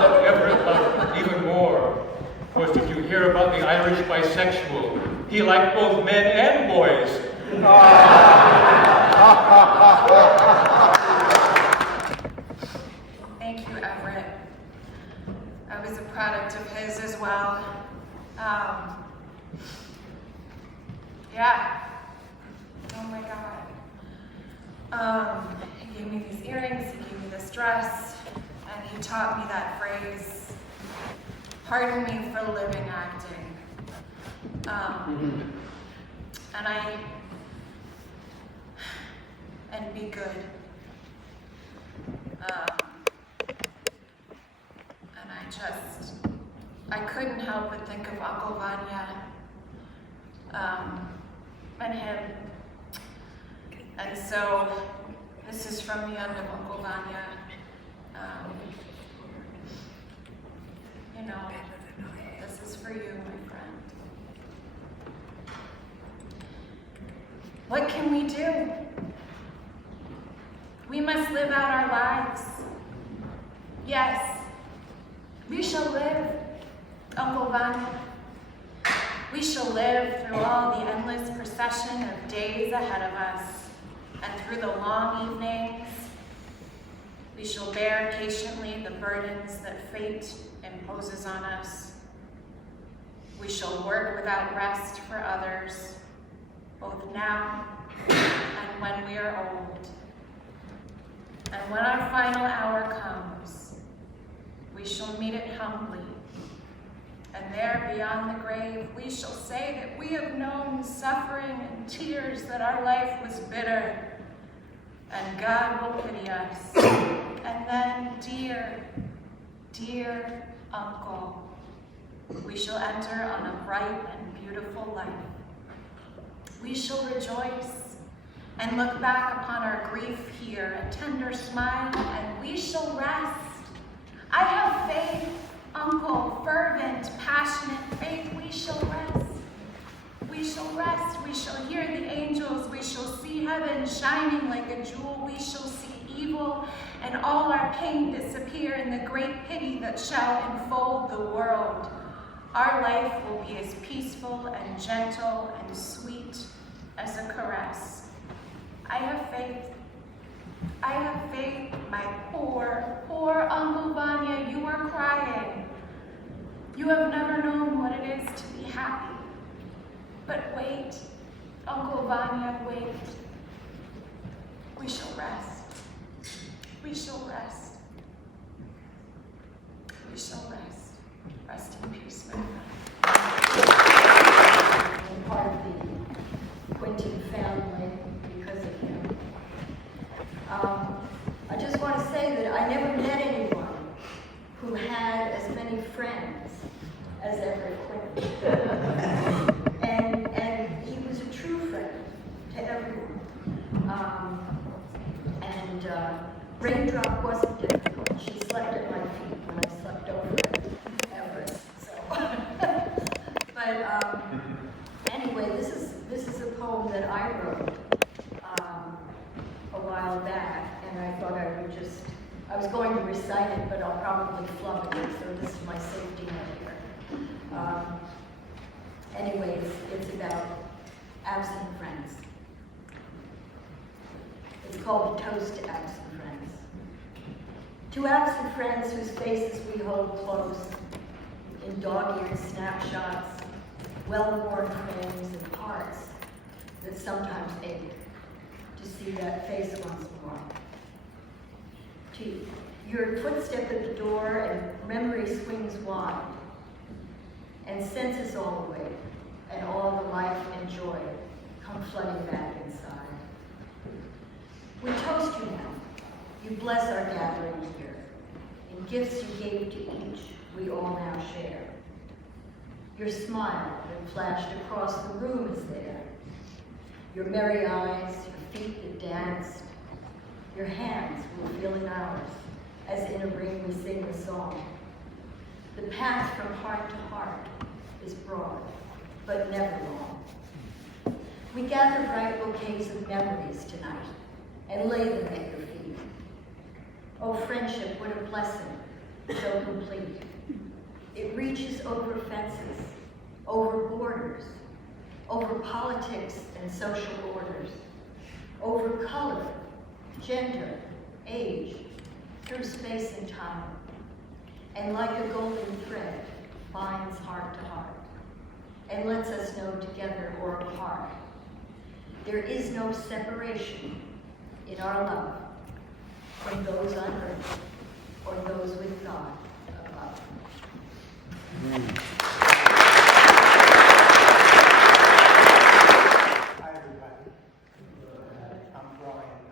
that Everett loved even more was, did you hear about the Irish bisexual? He liked both men and boys. Thank you, Everett. I was a product of his as well. Yeah. Oh my God. He gave me these earrings, he gave me this dress, and he taught me that phrase, "Pardon me for living acting." And be good. I couldn't help but think of Uncle Vanya, and him. And so, this is from the end of Uncle Vanya. This is for you, my friend. What can we do? We must live out our lives. Yes, we shall live, Uncle Vanya. We shall live through all the endless procession of days ahead of us, and through the long evenings. We shall bear patiently the burdens that fate imposes on us. We shall work without rest for others, both now and when we are old. And when our final hour comes, we shall meet it humbly. And there beyond the grave, we shall say that we have known suffering and tears, that our life was bitter, and God will pity us. And then, dear, dear Uncle, we shall enter on a bright and beautiful life. We shall rejoice and look back upon our grief here, a tender smile, and we shall rest. I have faith, Uncle, fervent, passionate faith. We shall rest. We shall rest. We shall hear the angels. We shall see heaven shining like a jewel. We shall see evil and all our pain disappear in the great pity that shall enfold the world. Our life will be as peaceful and gentle and sweet as a caress. I have faith. I have faith, my poor, poor Uncle Vanya. You are crying. You have never known what it is to be happy. But wait, Uncle Vanya, wait. We shall rest. We shall rest. We shall rest. Rest in peace, my friend. I'm part of the Quinton family because of him. I just want to say that I never met anyone who had as many friends as Everett Quinton. and he was a true friend to everyone. Raindrop wasn't difficult. She slept at my feet when I slept over at Everett. So. But anyway, this is a poem that I wrote a while back, and I thought I was going to recite it, but I'll probably flub it, so this is my safety net here. Anyway, it's about absent friends. It's called Toast to Absent Friends. To absent friends whose faces we hold close, in dog-eared snapshots, well-worn frames and hearts that sometimes ache to see that face once more. To your footstep at the door and memory swings wide, and senses all away, and all the life and joy come flooding back inside. We toast you now. You bless our gathering here. In gifts you gave to each, we all now share. Your smile that flashed across the room is there. Your merry eyes, your feet that danced. Your hands will feel in ours, as in a ring we sing the song. The path from heart to heart is broad, but never long. We gather bright bouquets of memories tonight and lay them at your feet. Oh, friendship, what a blessing, so complete. It reaches over fences, over borders, over politics and social orders, over color, gender, age, through space and time, and like a golden thread, binds heart to heart, and lets us know together or apart. There is no separation in our love from those on earth or those with God above. Hi, everybody. I'm Brian.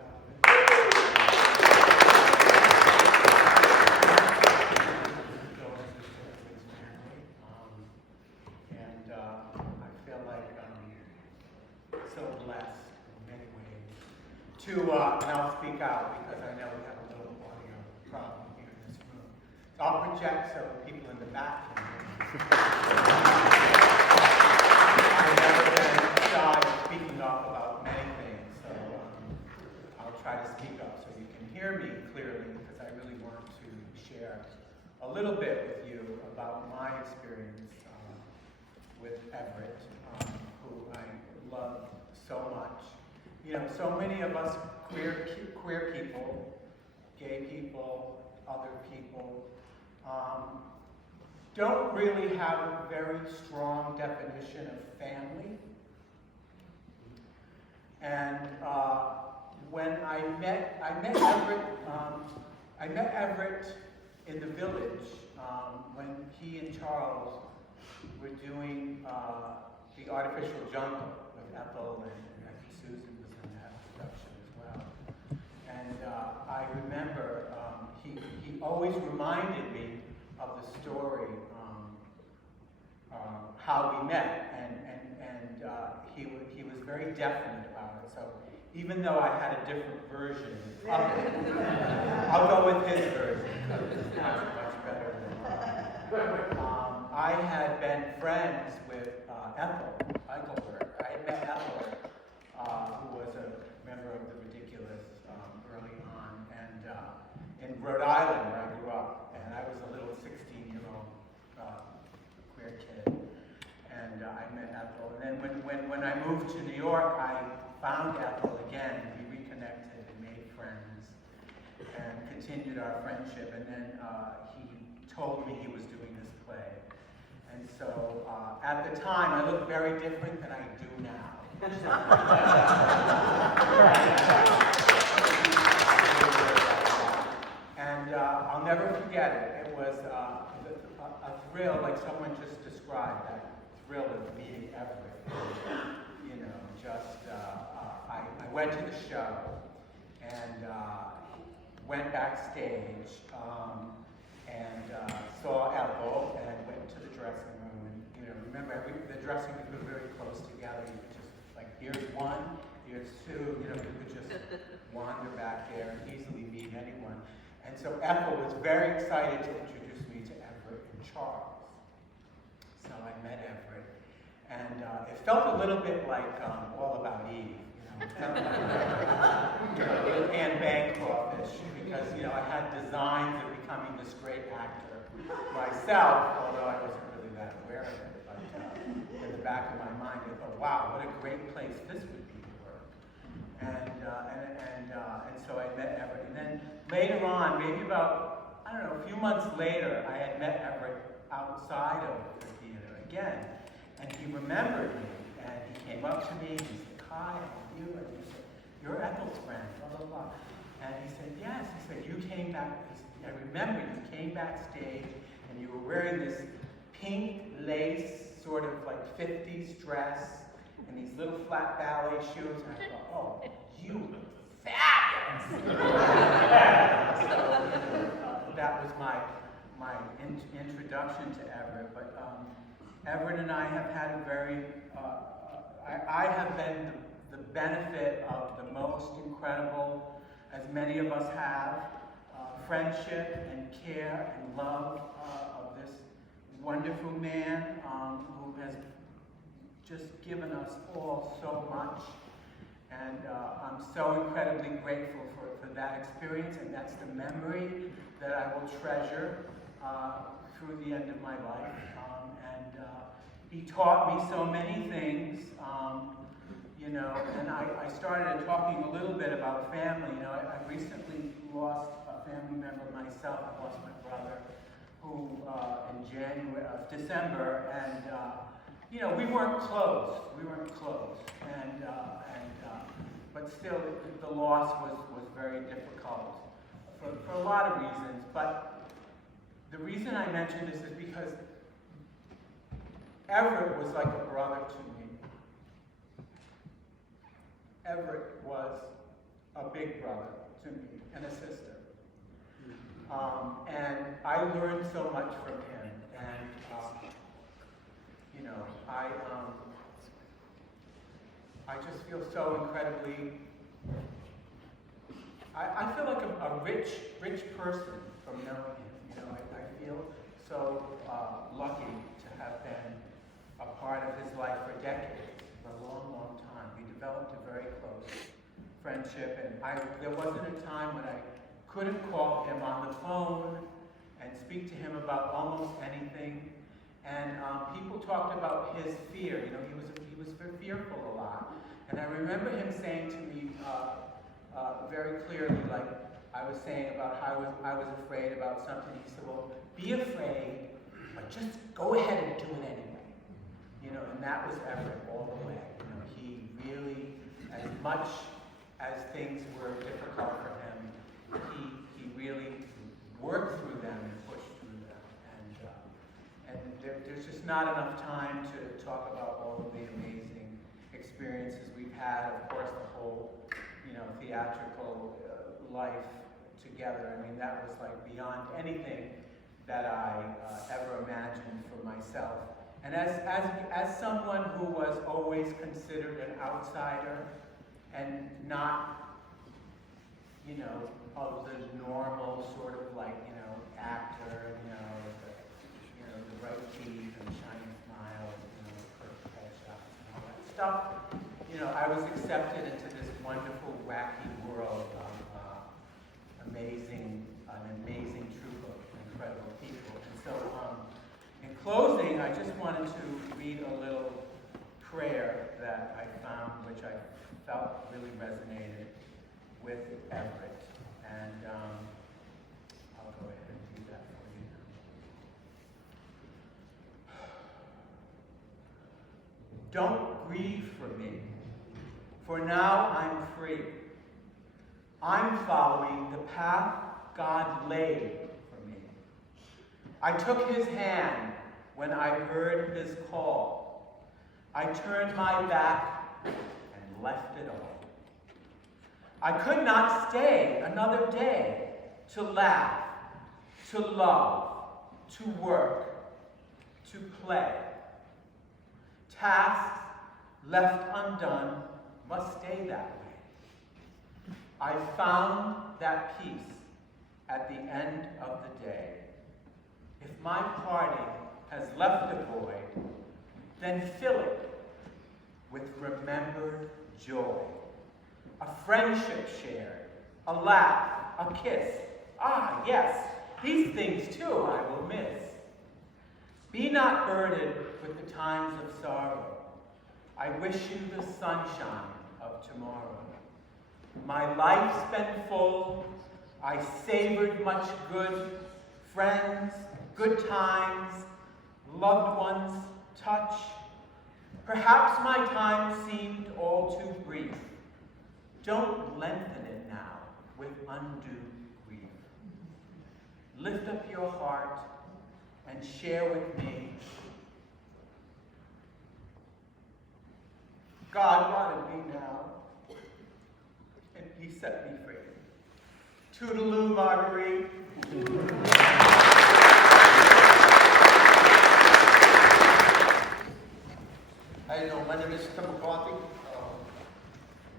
I feel like I'm so blessed in many ways to, and I'll speak out because I know we have a little audio problem here in this room. So I'll project so people in the back can hear me. I've never been shy of speaking up about many things, so I'll try to speak up so you can hear me clearly because I really want to share a little bit with you about my experience with Everett, who I love so much. You know, so many of us queer people, gay people, other people, don't really have a very strong definition of family. And when I met Everett in the village when he and Charles were doing the Artificial Jungle with Ethel, and I think Susan was in that production as well. always reminded me of the story, how we met, and he was very definite about it. So even though I had a different version of it, I'll go with his version because it's much better than mine. I had been friends with Ethel Eichelberg. I had met Ethel, who was a member of the Ridiculous early on, and in Rhode Island where I grew up, and I was a little 16-year-old queer kid. And I met Ethel. And then when I moved to New York, I found Ethel again. We reconnected and made friends and continued our friendship. And then he told me he was doing this play. And so at the time, I looked very different than I do now. And I'll never forget it. It was a thrill, like someone just described, that thrill of meeting Everett. You know, just, I went to the show and went backstage and saw Ethel and went to the dressing room. And, you know, remember, the dressing rooms were very close together. You could just, like, here's one, here's two, you know, you could just wander back there and easily meet anyone. And so Ethel was very excited to introduce me to Everett and Charles. So I met Everett, and it felt a little bit like All About Eve, you know, it felt like Anne Bancroft-ish, because, you know, I had designs of becoming this great actor myself, although I wasn't really that aware of it, but in the back of my mind, I thought, wow, what a great place this would be to work. And so I met Everett, and then later on, maybe about, I don't know, a few months later, I had met Everett outside of the theater again, and he remembered me, and he came up to me, and he said, hi, how are you? And he said, you're Ethel's friend, blah, blah, blah. And he said, yes. He said, you came back, he said, I remember you came backstage, and you were wearing this pink lace, sort of like 50s dress, and these little flat ballet shoes, and I thought, oh, you fabulous! So that was my introduction to Everett, but Everett and I have had a very, I have been the benefit of the most incredible, as many of us have, friendship and care and love of this wonderful man who has just given us all so much. And I'm so incredibly grateful for that experience, and that's the memory that I will treasure through the end of my life. He taught me so many things, you know, and I started talking a little bit about family. You know, I recently lost a family member myself. I lost my brother, who in December, and you know, we weren't close. But still, the loss was very difficult for a lot of reasons. But the reason I mention this is because Everett was like a brother to me. Everett was a big brother to me and a sister. And I learned so much from him. And, you know, I just feel so incredibly, I feel like a rich person from knowing him. You know, I feel so lucky to have been a part of his life for decades, for a long, long time. We developed a very close friendship, and there wasn't a time when I couldn't call him on the phone and speak to him about almost anything. And people talked about his fear. You know, he was fearful a lot. And I remember him saying to me very clearly, like I was saying about how I was afraid about something. He said, well, be afraid, but just go ahead and do it anyway. You know, and that was Everett all the way. You know, he really, as much as things were difficult for him, he really worked through them and pushed through them. And there's just not enough time to talk about all of the amazing experiences we've had. Of course, the whole, you know, theatrical life together. I mean, that was like beyond anything that I ever imagined for myself. And as someone who was always considered an outsider and not, you know, of the normal sort of like, you know, actor, the bright teeth and shiny smiles, perfect headshots and all that stuff, I was accepted into this wonderful, wacky world of an amazing troop of incredible people. And so, in closing, I just wanted to read a little prayer that I found, which I felt really resonated with Everett. And I'll go ahead and do that for you now. Don't grieve for me, for now I'm free. I'm following the path God laid for me. I took his hand when I heard his call. I turned my back and left it all. I could not stay another day to laugh, to love, to work, to play. Tasks left undone must stay that way. I found that peace at the end of the day. If my parting has left a void, then fill it with remembered joy. A friendship shared, a laugh, a kiss. Ah, yes, these things too I will miss. Be not burdened with the times of sorrow. I wish you the sunshine of tomorrow. My life's been full. I savored much good, friends, good times, loved ones' touch. Perhaps my time seemed all too brief. Don't lengthen it now with undue grief. Lift up your heart and share with me. God wanted me now, and he set me free. Toodaloo, Marguerite. How you doing? My name is Tim McCarthy,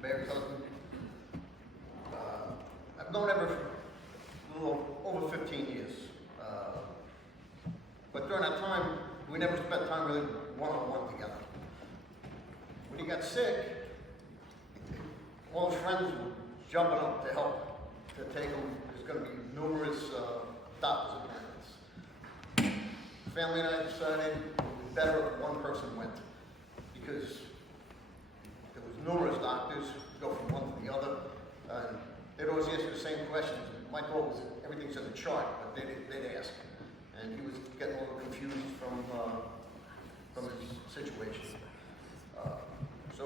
Mary's husband. I've known Everett for a little over 15 years. But during that time, we never spent time really one-on-one together. When he got sick, all his friends were jumping up to help, to take him. There's going to be numerous doctor's appointments. Family and I decided it was better if one person went, because there was numerous doctors, go from one to the other, and they'd always ask the same questions. My goal was everything's in the chart, but they'd ask. And he was getting a little confused from his situation. So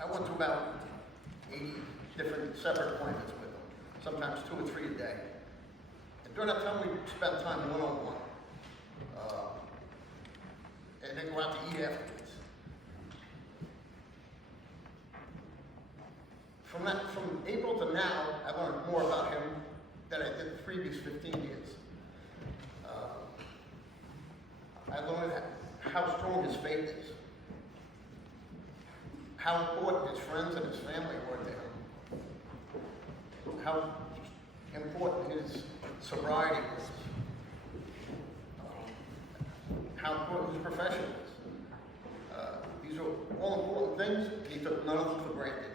I went to about 80 different separate appointments with him, sometimes 2 or 3 a day. And during that time, we spent time one-on-one. And then go out to eat afterwards. From April to now, I learned more about him than I did the previous 15 years. I learned how strong his faith is, how important his friends and his family were to him, how important his sobriety was, how important his profession was. These are all important things. He took none of them for granted.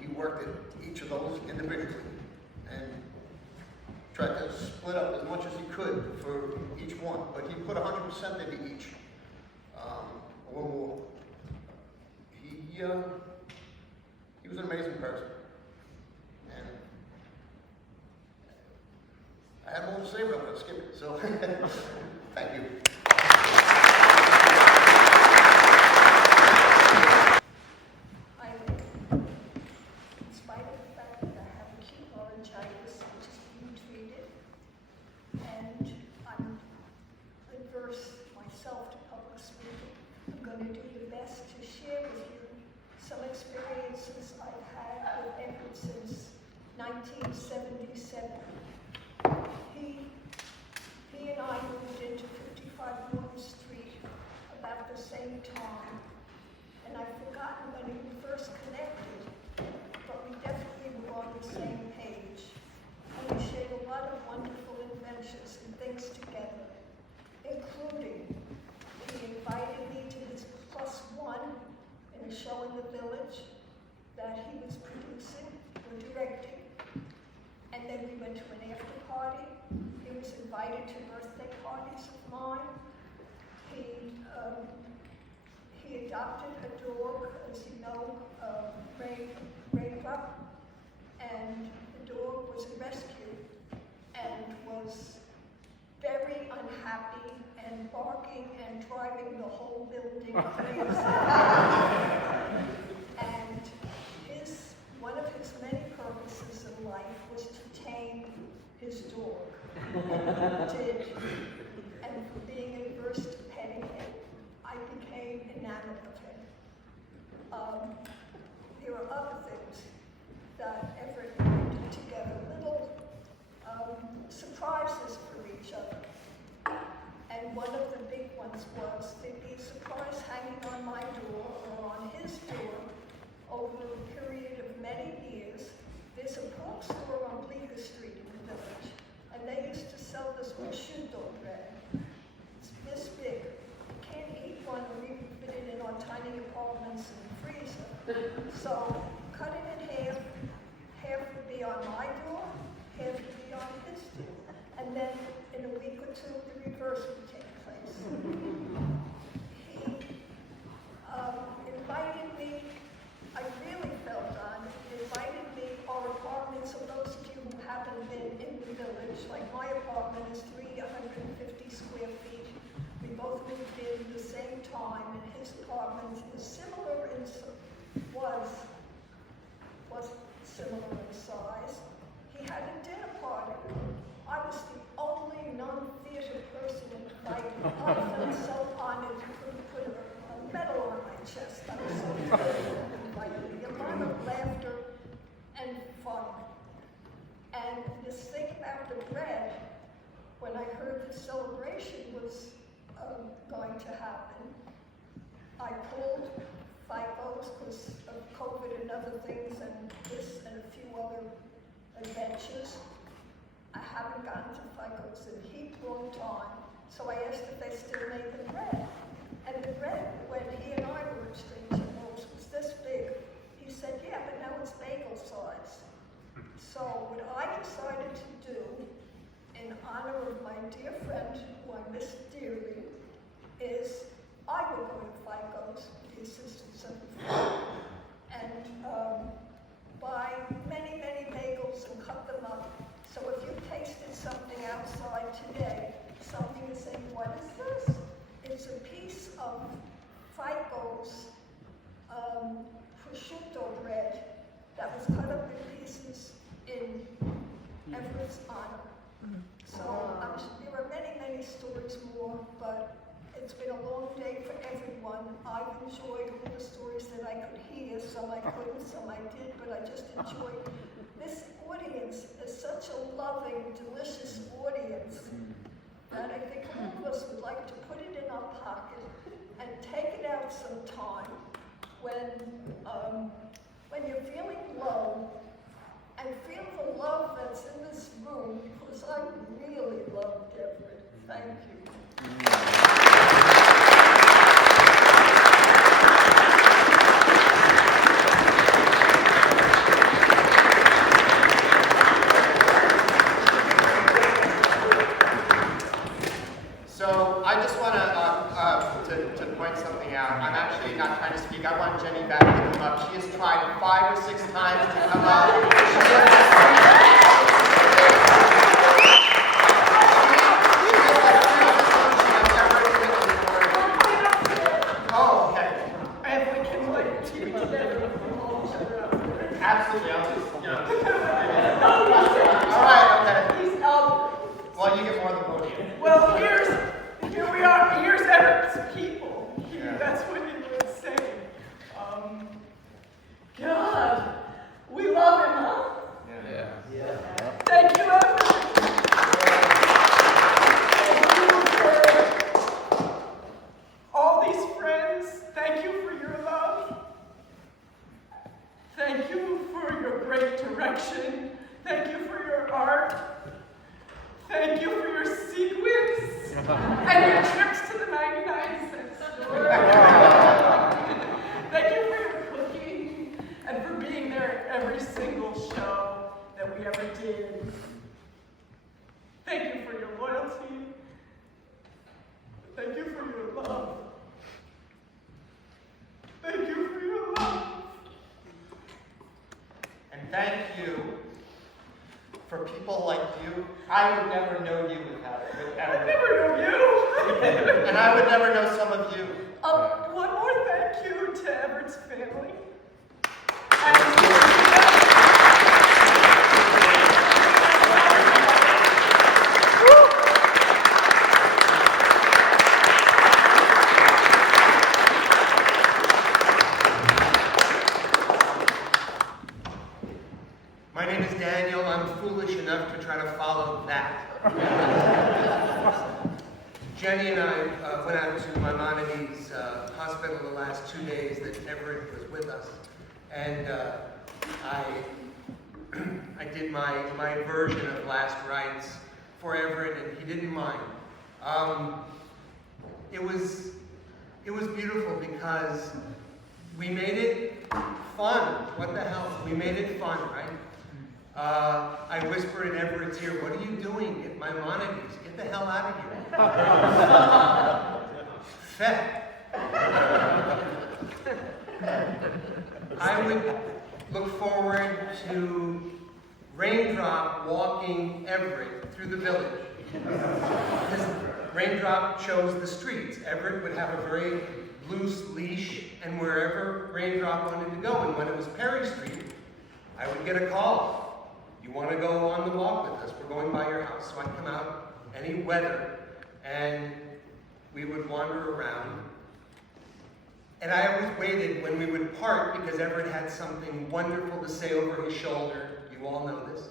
He worked at each of those individually and tried to split up as much as he could for each one, but he put 100% into each, or more. He was an amazing person, and I had more to say, but I'm going to skip it, so thank you. In spite of the fact that I have acute laryngitis, which is being treated, and I'm adverse myself to public speaking, I'm going to do the best to share with you some experiences I've had with Everett since 1970. 1957. He and I moved into 55 Norton Street about the same time, and I've forgotten when we first connected, but we definitely were on the same page. And we shared a lot of wonderful adventures and things together, including he invited me to his +1 in a show in the village that he was producing or directing. And then we went to an after party. He was invited to birthday parties of mine. He adopted a dog, as you know, Ray Pup, and the dog was a rescue and was very unhappy and barking and driving the whole building crazy. And one of his many purposes in life was to tame his dog. He did. And for being averse to petting him, I became enamored of him. There are other things that Everett and I did together, little surprises for each other. And one of the big ones was there'd be a surprise hanging on my door or on his door over a period of many years. There's a pork store on Bleecker Street in the village, and they used to sell this prosciutto bread. It's this big. You can't eat one or even fit it in our tiny apartments and freezer. So cut it in half. Half would be on my door, half would be on his door. And then in a week or two, the reverse would take place. He invited me, I really felt honored, invited me, our apartments, so those of you who haven't been in the village, like my apartment is 350 square feet. We both moved in the same time, and his apartment is similar in was similar in size. He had a dinner party. I was the only non-theater person invited. I felt so honored to put a medal on my chest. I was so thrilled to invite me. A lot of laughter and fun. And this thing about the bread, when I heard the celebration was going to happen, I pulled FICOs because of COVID and other things, and this and a few other adventures. I haven't gotten to FICOs in a heap long time, so I asked if they still made the bread. And the bread, when he and I were exchanging notes, was this big. He said, yeah, but now it's bagel size. So what I decided to do, in honor of my dear friend, who I miss dearly, is I will go to FICO's, with the assistance of the friend, and buy many, many bagels and cut them up. So if you tasted something outside today, something is saying, what is this? It's a piece of FICO's prosciutto bread that was cut up in pieces in Everett's honor. So there are many, many stories more, but it's been a long day for everyone. I've enjoyed all the stories that I could hear. Some I couldn't, some I did, but I just enjoyed. This audience is such a loving, delicious audience that I think all of us would like to put it in our pocket and take it out sometime when you're feeling low, and feel the love that's in this room, because I really loved Everett. Thank you. So I just want to point something out. I'm actually not trying to speak. I want Jenny back to come up. She has tried 5 or 6 times to come up. direction. Thank you for your art. Thank you for your sequins and your trips to the 99-cent store. Thank you for your cooking and for being there at every single show that we ever did. Thank you for your loyalty. Thank you for your love. Thank you for your love. And thank you for people like you. I would never know you without it. I'd never know you. And I would never know some of you. One more thank you to Everett's family. My name is Daniel. I'm foolish enough to try to follow that. Jenny and I went out to Maimonides Hospital the last 2 days that Everett was with us. And I did my version of last rites for Everett, and he didn't mind. It was beautiful because we made it fun. What the hell? We made it fun, right? I whispered in Everett's ear, "What are you doing at Maimonides? Get the hell out of here." Fat. I would look forward to Raindrop walking Everett through the village. Because Raindrop chose the streets. Everett would have a very loose leash, and wherever Raindrop wanted to go, and when it was Perry Street, I would get a call. "You want to go on the walk with us? We're going by your house." So I'd come out any weather, and we would wander around. And I always waited when we would part because Everett had something wonderful to say over his shoulder. You all know this.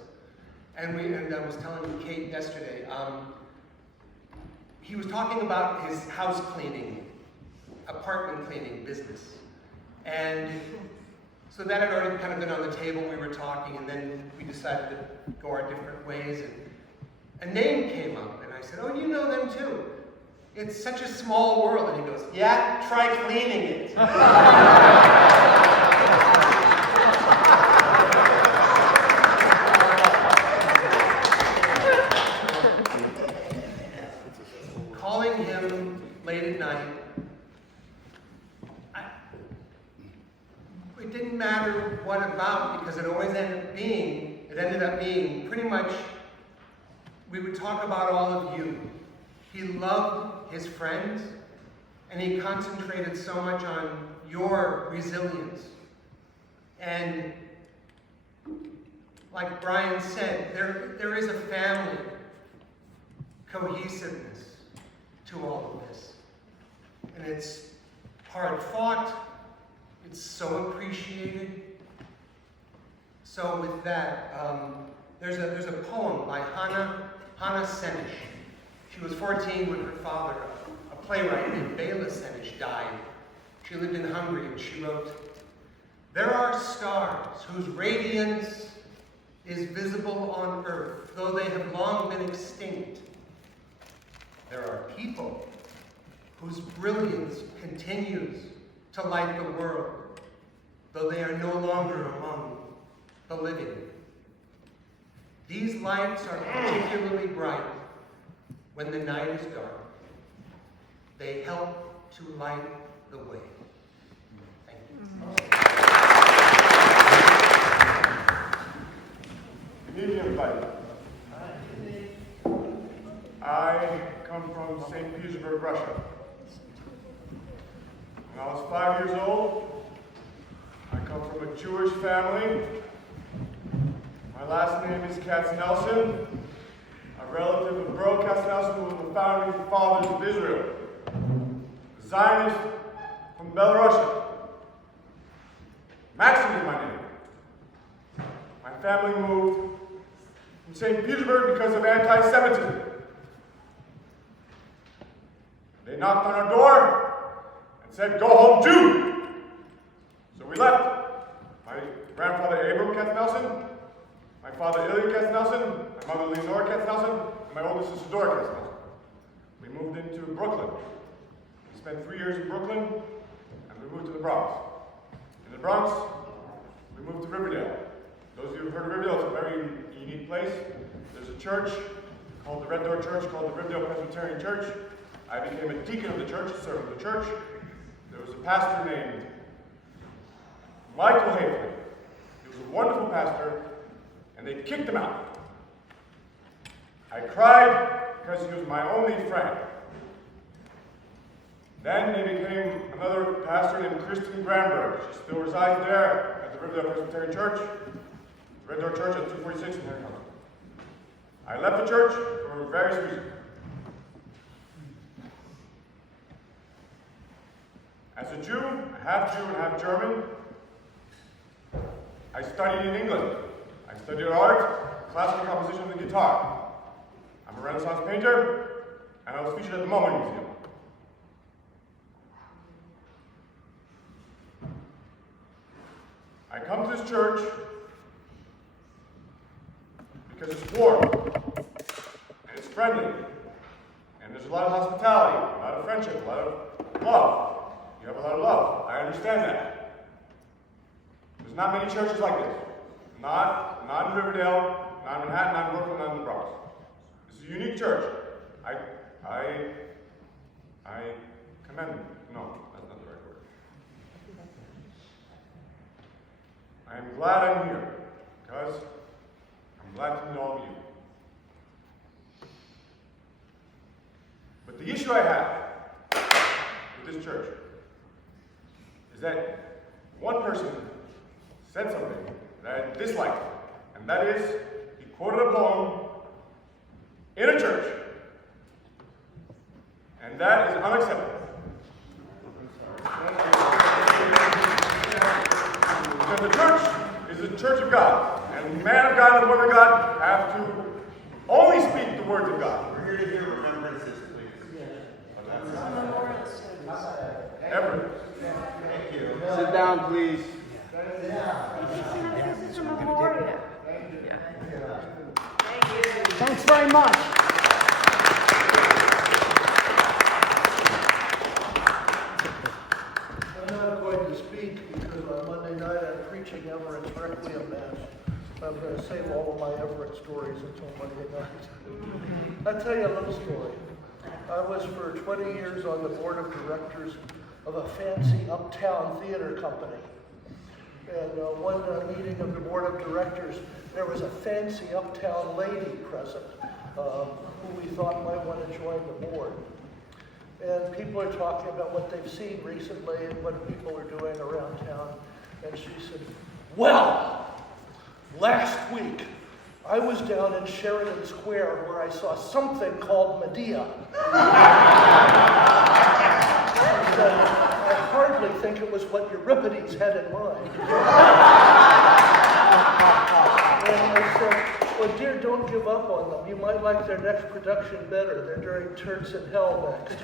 And I was telling Kate yesterday, he was talking about his house cleaning, apartment cleaning business. And so that had already kind of been on the table. We were talking, and then we decided to go our different ways. And a name came up, and I said, "Oh, you know them too. It's such a small world." And he goes, "Yeah, try cleaning it." Calling him late at night, it didn't matter what about, because it always ended up being pretty much, we would talk about all of you. He loved his friends, and he concentrated so much on your resilience. And like Brian said, there is a family cohesiveness to all of this. And it's hard fought. It's so appreciated. So with that, there's a poem by Hannah Senish. She was 14 when her father, a playwright named Bela Senish, died. She lived in Hungary, and she wrote, "There are stars whose radiance is visible on earth, though they have long been extinct. There are people whose brilliance continues to light the world, though they are no longer among the living. These lights are particularly bright when the night is dark. They help to light the way." Thank you. Good evening, everybody. I come from St. Petersburg, Russia. When I was 5 years old, I come from a Jewish family. My last name is Katznelson, a relative of Burl Katznelson, who was the founding fathers of Israel. A Zionist from Belarus. Maxim is my name. My family moved from St. Petersburg because of anti-Semitism. They knocked on our door and said, "Go home, Jew!" So we left. My grandfather, Abram Katznelson, father, Ilya Katznelson, my mother, Leonora Katznelson, and my oldest sister, Dora Katznelson. We moved into Brooklyn. We spent 3 years in Brooklyn, and we moved to the Bronx. In the Bronx, we moved to Riverdale. Those of you who've heard of Riverdale, it's a very unique place. There's a church called the Red Door Church, called the Riverdale Presbyterian Church. I became a deacon of the church, a servant of the church. There was a pastor named Michael Hayfley. He was a wonderful pastor, and they kicked him out. I cried because he was my only friend. Then they became another pastor named Kristen Granberg. She still resides there at the Riverdale Presbyterian Church, Red Door Church at 246 in Henry. I left the church for various reasons. As a Jew, half Jew and half German, I studied in England. I studied art, classical composition, and guitar. I'm a Renaissance painter, and I was featured at the MoMA Museum. I come to this church because it's warm, and it's friendly, and there's a lot of hospitality, a lot of friendship, a lot of love. You have a lot of love. I understand that. There's not many churches like this. Not in Riverdale, not in Manhattan, not in Brooklyn, not in the Bronx. This is a unique church. I commend them. No, that's not the right word. I am glad I'm here because I'm glad to meet all of you. But the issue I have with this church is that one person said something that I disliked, and that is, he quoted a poem in a church, and that is unacceptable. Because the church is the church of God, and the man of God and the woman of God have to only speak the words of God. We're here to hear remembrances, please. Everett. Thank you. Sit down, please. This is a memorial. Thanks very much. I'm not going to speak because on Monday night I'm preaching Everett's Requiem Mass. I'm going to save all of my Everett stories until Monday night. I'll tell you a little story. I was for 20 years on the board of directors of a fancy uptown theater company. And one meeting of the board of directors, there was a fancy uptown lady present who we thought might want to join the board. And people are talking about what they've seen recently and what people are doing around town. And she said, well, last week I was down in Sheridan Square where I saw something called Medea. I hardly think it was what Euripides had in mind. And I said, well, dear, don't give up on them. You might like their next production better. They're doing Turks in Hell next.